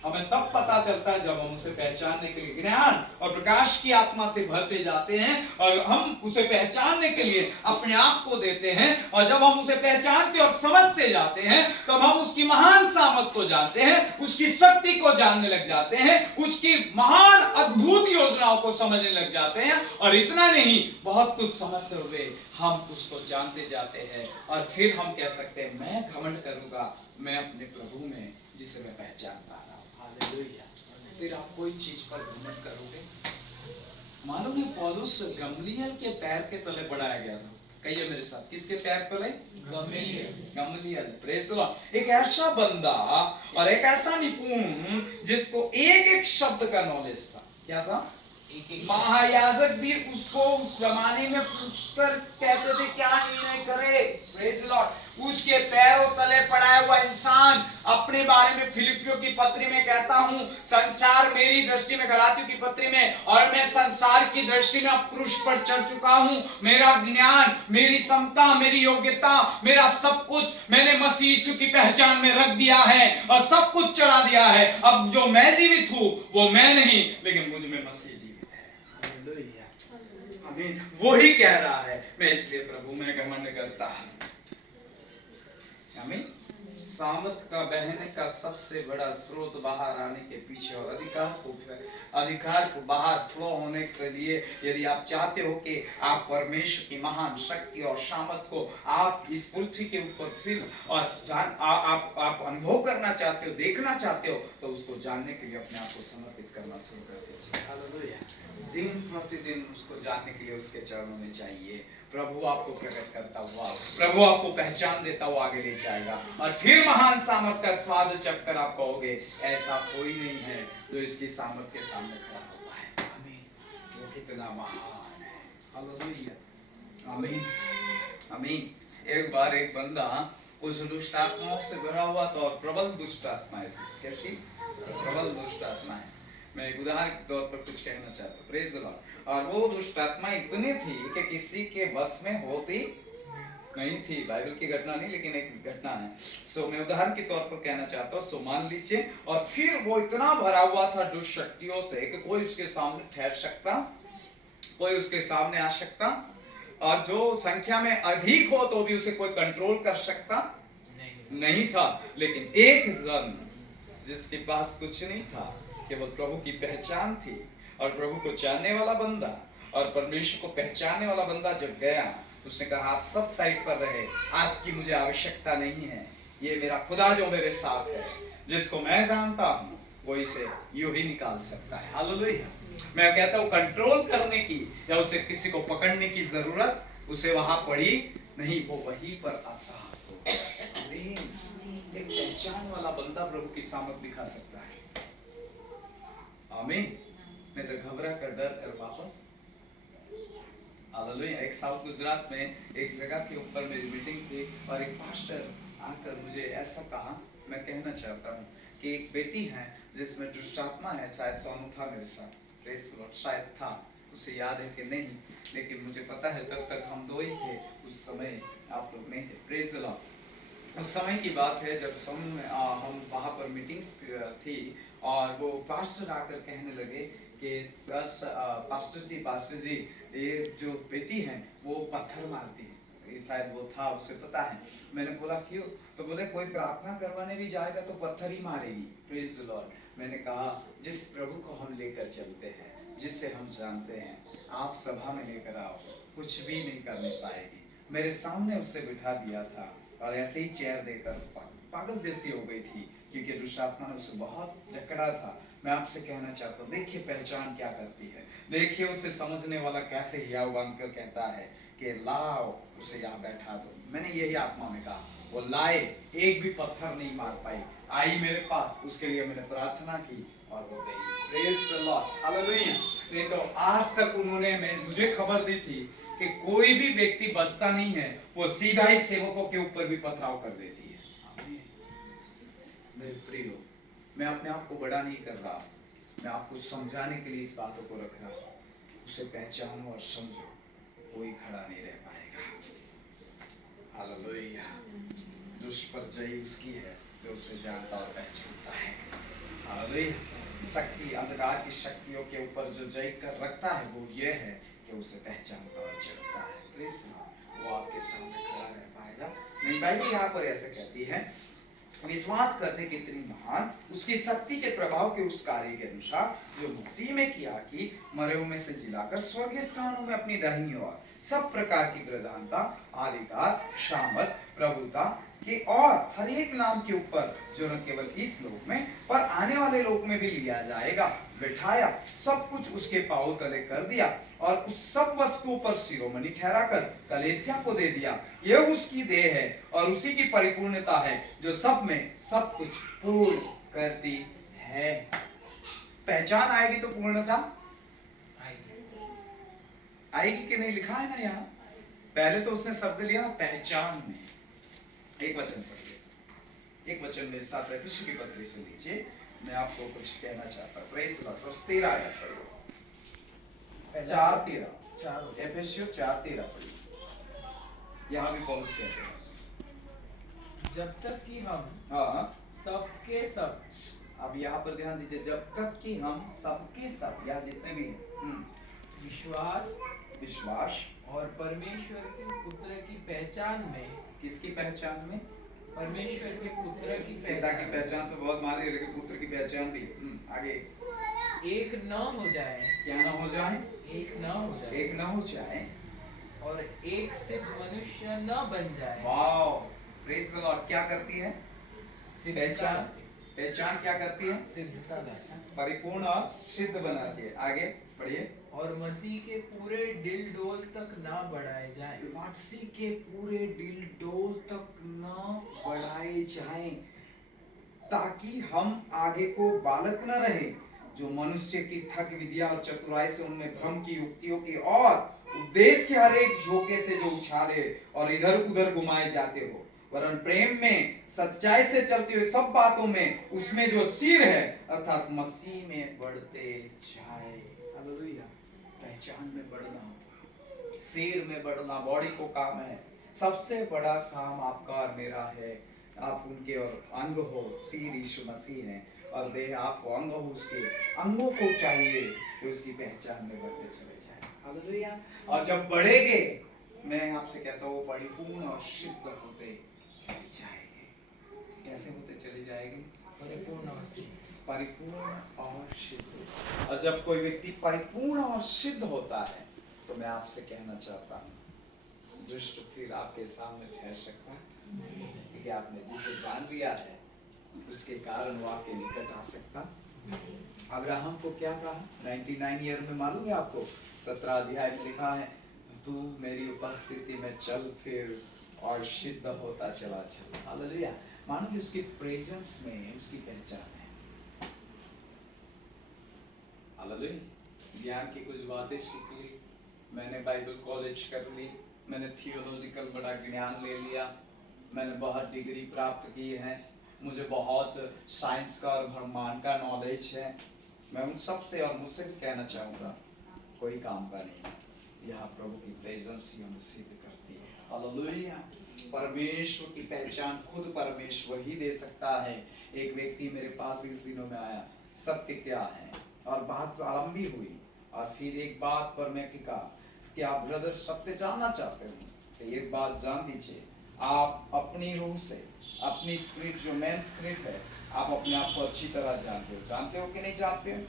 हमें तब पता चलता है जब हम उसे पहचानने के लिए ज्ञान और प्रकाश की आत्मा से भरते जाते हैं, और हम उसे पहचानने के लिए अपने आप को देते हैं। और जब हम उसे पहचानते और समझते जाते हैं, तब हम उसकी महान सामर्थ को जानते हैं, उसकी शक्ति को जानने लग जाते हैं, उसकी महान अद्भुत योजनाओं को समझने लग जाते हैं। और इतना नहीं, बहुत कुछ समझते हुए हम उसको जानते जाते हैं। और फिर हम कह सकते हैं, मैं घमंड करूंगा मैं अपने प्रभु में, जिसे मैं पहचान पा रहा हूं। हालेलुया। फिर आप कोई चीज पर घमंड करोगे। मालूम है पौलुस गमलीएल के पैर के तले बढ़ाया गया था। कहिए मेरे साथ, किसके पैर तले? गमलीएल। Praise the Lord. एक ऐसा बंदा और एक ऐसा निपुण जिसको एक एक शब्द का नॉलेज था। क्या था? महायाजक भी उसको उस जमाने में पूछकर कहते थे क्या निर्णय करे। Praise the Lord. उसके पैरों तले पड़ा हुआ इंसान अपने बारे में फिलिपियों की पत्री में कहता हूं, संसार मेरी दृष्टि में, गलातियों की पत्री में, और मैं संसार की दृष्टि में अब क्रूस पर चढ़ चुका हूं। मेरा ज्ञान, मेरी क्षमता, मेरी योग्यता, मेरा सब कुछ मैंने मसीह यीशु की पहचान में रख दिया है और सब कुछ चढ़ा दिया है। अब जो मैं जीवित हूं वो मैं नहीं, लेकिन मुझ में मसीह जीवित है। हालेलुया। आमीन। वो ही कह रहा है, मैं इसलिए प्रभु में घमंड करता हूं। आमीन। सामर्थ का बहने का सबसे बड़ा स्रोत बाहर आने के पीछे और अधिकार को बाहर फ्लो होने के लिए, यदि आप चाहते हो कि आप परमेश्वर की महान शक्ति और सामर्थ को आप इस पृथ्वी के ऊपर फील और आप अनुभव करना चाहते हो, देखना चाहते हो, तो उसको जानने के लिए अपने आप को समर्पित करना शुरू कर दीजिए। हालेलुया। दिन प्रतिदिन उसको जानने के लिए उसके चरणों में चाहिए। प्रभु आपको प्रकट करता हुआ, प्रभु आपको पहचान देता हुआ आगे ले जाएगा, और फिर महान सामर्थ का स्वाद चखकर आप कहोगे, ऐसा कोई नहीं है जो इसकी सामर्थ के सामने खड़ा हुआ है। आमीन। वो कितना महान है। हालेलुया। आमीन। आमीन। एक बार एक बंदा कुछ दुष्ट आत्माओं से भरा हुआ था और प्रबल दुष्ट आत्माएं थी। कैसी? प्रबल दुष्ट आत्माएं। मैं एक उदाहरण के तौर पर कुछ कहना चाहता हूँ। Praise the Lord. और वो दुष्ट आत्मा इतनी थी कि किसी के बस में होती नहीं थी। बाइबल की घटना नहीं, लेकिन एक घटना है। सो मैं उदाहरण के तौर पर कहना चाहता हूँ। सो मान लीजिए, और फिर वो इतना भरा हुआ था दुष्ट शक्तियों से कि कोई उसके सामने ठहर सकता, कोई उसके सामने आ सकता, और जो संख्या में अधिक हो तो भी उसे कोई कंट्रोल कर सकता नहीं था। लेकिन एक जन जिसके पास कुछ नहीं था, केवल प्रभु की पहचान थी और प्रभु को जानने वाला बंदा और परमेश्वर को पहचानने वाला बंदा जब गया, उसने कहा आप सब साइड पर रहे, आपकी मुझे आवश्यकता नहीं है, ये मेरा खुदा जो मेरे साथ है, जिसको मैं जानता हूँ, वो इसे यूं ही निकाल सकता है। हालेलुया। मैं कहता हूँ कंट्रोल करने की या उसे किसी को पकड़ने की जरूरत उसे वहां पड़ी नहीं, वो वहीं पर आसार हो। एक पहचान वाला बंदा प्रभु की सामर्थ दिखा सकता है। आमीन। मैं तो घबरा कर डर कर वापस। हालेलुया। एक साउथ गुजरात में एक जगह के ऊपर मेरी मीटिंग थी और एक पास्टर आकर मुझे ऐसा कहा, मैं कहना चाहता हूँ कि एक बेटी है जिसमें दुष्ट आत्मा है। शायद सोनू था मेरे साथ, शायद था, उसे याद है कि नहीं, लेकिन मुझे पता है तब तक हम दो ही थे, उस समय आप लोग नहीं थे। Praise the Lord. उस समय की बात है जब हम वहाँ पर मीटिंग्स थी और वो पास्टर आकर कहने लगे कि पास्टर जी ये जो बेटी है वो पत्थर मारती है। ये शायद वो था, उसे पता है। मैंने बोला क्यों? तो बोले कोई प्रार्थना करवाने भी जाएगा तो पत्थर ही मारेगी। Praise the Lord. मैंने कहा जिस प्रभु को हम लेकर चलते हैं, जिससे हम जानते हैं, आप सभा में लेकर आओ, कुछ भी नहीं करने पाएगी। मेरे सामने उसे बिठा दिया था और ऐसे ही चेयर देकर पागल जैसी हो गई थी, क्योंकि दुष्ट आत्मा ने उसे बहुत जकड़ा था। मैं आपसे कहना चाहता हूँ, देखिए पहचान क्या करती है। देखिए उसे समझने वाला कैसे हियाव बनकर कहता है कि लाओ उसे यहाँ बैठा दो। मैंने यही आत्मा में कहा, वो लाए, एक भी पत्थर नहीं मार पाई, आई मेरे पास, उसके लिए मैंने प्रार्थना की और वो गई। Praise the Lord. हालेलुया। नहीं तो आज तक उन्होंने मुझे खबर दी थी कि कोई भी व्यक्ति बचता नहीं है, वो सीधा ही सेवकों के ऊपर भी पथराव कर देती है। मेरे प्रियो, मैं अपने आप को बड़ा नहीं कर रहा, मैं आपको समझाने के लिए इस बातों को रख रहा हूँ। उसे पहचानो और समझो, कोई खड़ा नहीं रह पाएगा। हालेलुया। दुष्ट पर जय उसकी है जो उसे जानता और पहचानता है। हालेलुया। शक्ति, अंधकार की शक्तियों के ऊपर जो जय कर रखता है वो ये है कि उसे पहचानता और जानता है। वो आपके सामने खड़ा रह पाएगा नहीं। बाइबल यहाँ पर ऐसे कहती है, विश्वास करते कितनी महान उसकी शक्ति के प्रभाव के उस कार्य के अनुसार जो मसीह में किया कि मरे हुए में से जिलाकर स्वर्गीय स्थानों में अपनी दाहिनी ओर सब प्रकार की प्रधानता, अधिकार, सामर्थ, प्रभुता के और हर एक नाम के ऊपर जो न केवल इस लोक में पर आने वाले लोक में भी लिया जाएगा बैठाया, सब कुछ उसके पांव तले कर दिया और उस सब वस्तुओं पर शिरोमणि ठहराकर कलीसिया को दे दिया। यह उसकी देह है और उसी की परिपूर्णता है जो सब में सब कुछ पूर्ण करती है। पहचान आएगी तो पूर्णता आएगी कि नहीं, लिखा है ना यहाँ। पहले तो उसने शब्द लिया ना पहचान में। एक वचन पढ़िए, एक वचन मेरे साथ एफेसियों की पत्री से लीजिए, मैं आपको कुछ कहना चाहता हूँ। Praise the Lord. 13 आयत पढ़िए, 4:13, एफेसियों 4:13 पढ़िए। यहाँ भी पौलुस कहते हैं जब तक कि हम सबके सब, अब यहाँ पर ध्यान दीजिए, जब तक कि हम सबके सब या जितने भी विश्वास और परमेश्वर के पुत्र की पहचान में, किसकी पहचान में? परमेश्वर के पुत्र की पिता की पहचान तो बहुत माने, लेकिन पुत्र की पहचान भी। आगे एक न हो जाए। क्या न हो जाए? एक न हो जाए। एक न हो जाए और एक सिद्ध मनुष्य न बन जाए। Wow, praise the Lord. क्या करती है पहचान? पहचान क्या करती है? सिद्धता, परिपूर्ण और सिद्ध बनाती है। आगे पढ़िए। और मसीह के पूरे डिल डोल तक ना बढ़ाए जाए। मसीह के पूरे डिल डोल तक न बढ़ाए जाएं, ताकि हम आगे को बालक न रहे जो मनुष्य की ठग विद्या और चतुराई से उनमें भ्रम की युक्तियों की और उपदेश के हर एक झोंके से जो उछाले और इधर उधर घुमाए जाते हो, वरन प्रेम में सच्चाई से चलते हुए सब बातों में उसमें जो सिर है अर्थात मसीह में बढ़ते जाए। हालेलुया। पहचान में बढ़ना, सिर में बढ़ना बॉडी को काम है। सबसे बड़ा काम आपका और मेरा है, आप उनके और अंग हो। सिर यीशु मसीह है और देह आपको अंग हो, उसके अंगों को चाहिए कि उसकी पहचान में बढ़ते चले जाए। हालेलुया। और जब बढ़ेंगे, मैं आपसे कहता हूँ परिपूर्ण और सिद्ध होते चले जाएंगे। कैसे होते चले जाएंगे? परिपूर्ण और सिद्ध। और जब कोई व्यक्ति परिपूर्ण और सिद्ध होता है तो मैं आपसे कहना चाहता हूँ, दुष्ट फिर आपके सामने ठहर सकता है, क्योंकि आपने जिसे जान लिया है उसके कारण वो आपके निकट आ सकता। अब्राहम को क्या कहा 99 ईयर में? मालूम है आपको? 17 अध्याय में लिखा है, तू मेरी उपस्थिति में चल फिर और सिद्ध होता चला चल। हालेलुया। मानो कि उसकी प्रेजेंस में उसकी पहचान है। हालेलुया। ज्ञान की कुछ बातें सीख ली, मैंने बाइबल कॉलेज कर ली, मैंने थियोलॉजिकल बड़ा ज्ञान ले लिया, मैंने बहुत डिग्री प्राप्त की है, मुझे बहुत साइंस का और ब्रह्मांड का नॉलेज है। मैं उन सब से और मुझसे भी कहना चाहूँगा, कोई काम का नहीं। यहाँ प्रभु की प्रेजेंस ही हमें सिद्ध करती है। हालेलुया। परमेश्वर की पहचान खुद परमेश्वर ही दे सकता है। एक व्यक्ति मेरे पास इस दिनों में आया, सत्य क्या है, और बात लंबी हुई और फिर एक बात पर मैं टिका कि आप ब्रदर सत्य जानना चाहते हो तो एक बात जान दीजिए, आप अपनी रूह से, अपनी स्पिरिट जो मेन स्पिरिट है, आप अपने आप को अच्छी तरह जानते हो कि नहीं जानते हो?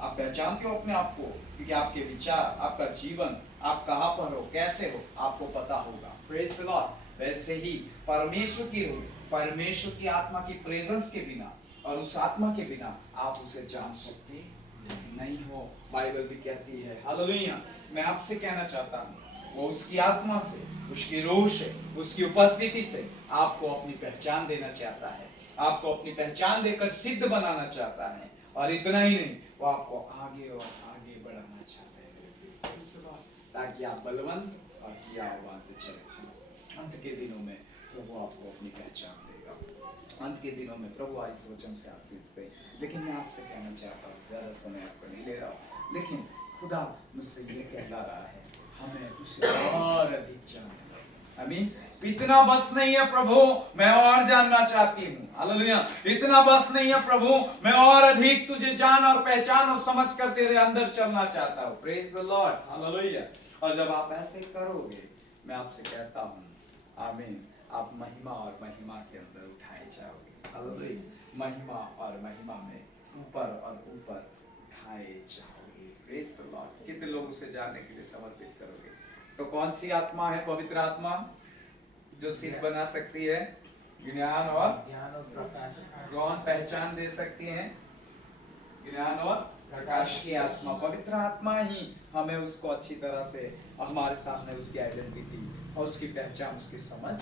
आप पहचानते हो अपने आप को, क्योंकि आपके विचार, आपका जीवन, आप कहाँ पर हो, कैसे हो, आपको पता होगा। Praise the Lord. वैसे ही परमेश्वर की रूह, परमेश्वर की आत्मा की प्रेजेंस के बिना और उस आत्मा के बिना आप उसे जान सकते नहीं हो। बाइबल भी कहती है। हालेलुया। मैं आपसे कहना चाहता हूँ, वो उसकी आत्मा से, उसकी रूह से, उसकी उपस्थिति से आपको अपनी पहचान देना चाहता है, आपको अपनी पहचान देकर सिद्ध बनाना चाहता है। और इतना ही नहीं, वो आपको आगे और आगे बढ़ाना चाहता है, ताकि आप बलवंत और कियावान चले। अंत के दिनों में प्रभु आपको अपनी पहचान देगा। अंत के दिनों में प्रभु इस वचन से आशीष दे। लेकिन मैं आपसे कहना चाहता हूँ, ज़्यादा समय आपको नहीं ले रहा हूँ, लेकिन खुदा मुझसे ये कहला रहा है, हमें उसे और अधिक जानना। आमीन। इतना बस नहीं है प्रभु, मैं और जानना चाहती हूँ। हालेलुया। इतना बस नहीं है प्रभु, मैं और अधिक तुझे जान और पहचान और समझ कर तेरे अंदर चलना चाहता हूँ। Praise the Lord. हालेलुया। और जब आप ऐसे करोगे, मैं आपसे कहता हूँ, आमीन, आप महिमा और महिमा के अंदर उठाए जाओगे। हालेलुया। महिमा और महिमा में ऊपर और ऊपर उठाए जाओगे। Praise the Lord. कितने लोग उसे जानने के लिए समर्पित करोगे? तो कौन सी आत्मा है? पवित्र आत्मा, जो सिद्ध बना सकती है, ज्ञान और प्रकाश, कौन पहचान दे सकती है? ज्ञान और प्रकाश की आत्मा, पवित्र आत्मा ही हमें उसको अच्छी तरह से हमारे सामने उसकी आइडेंटिटी और उसकी पहचान, उसकी समझ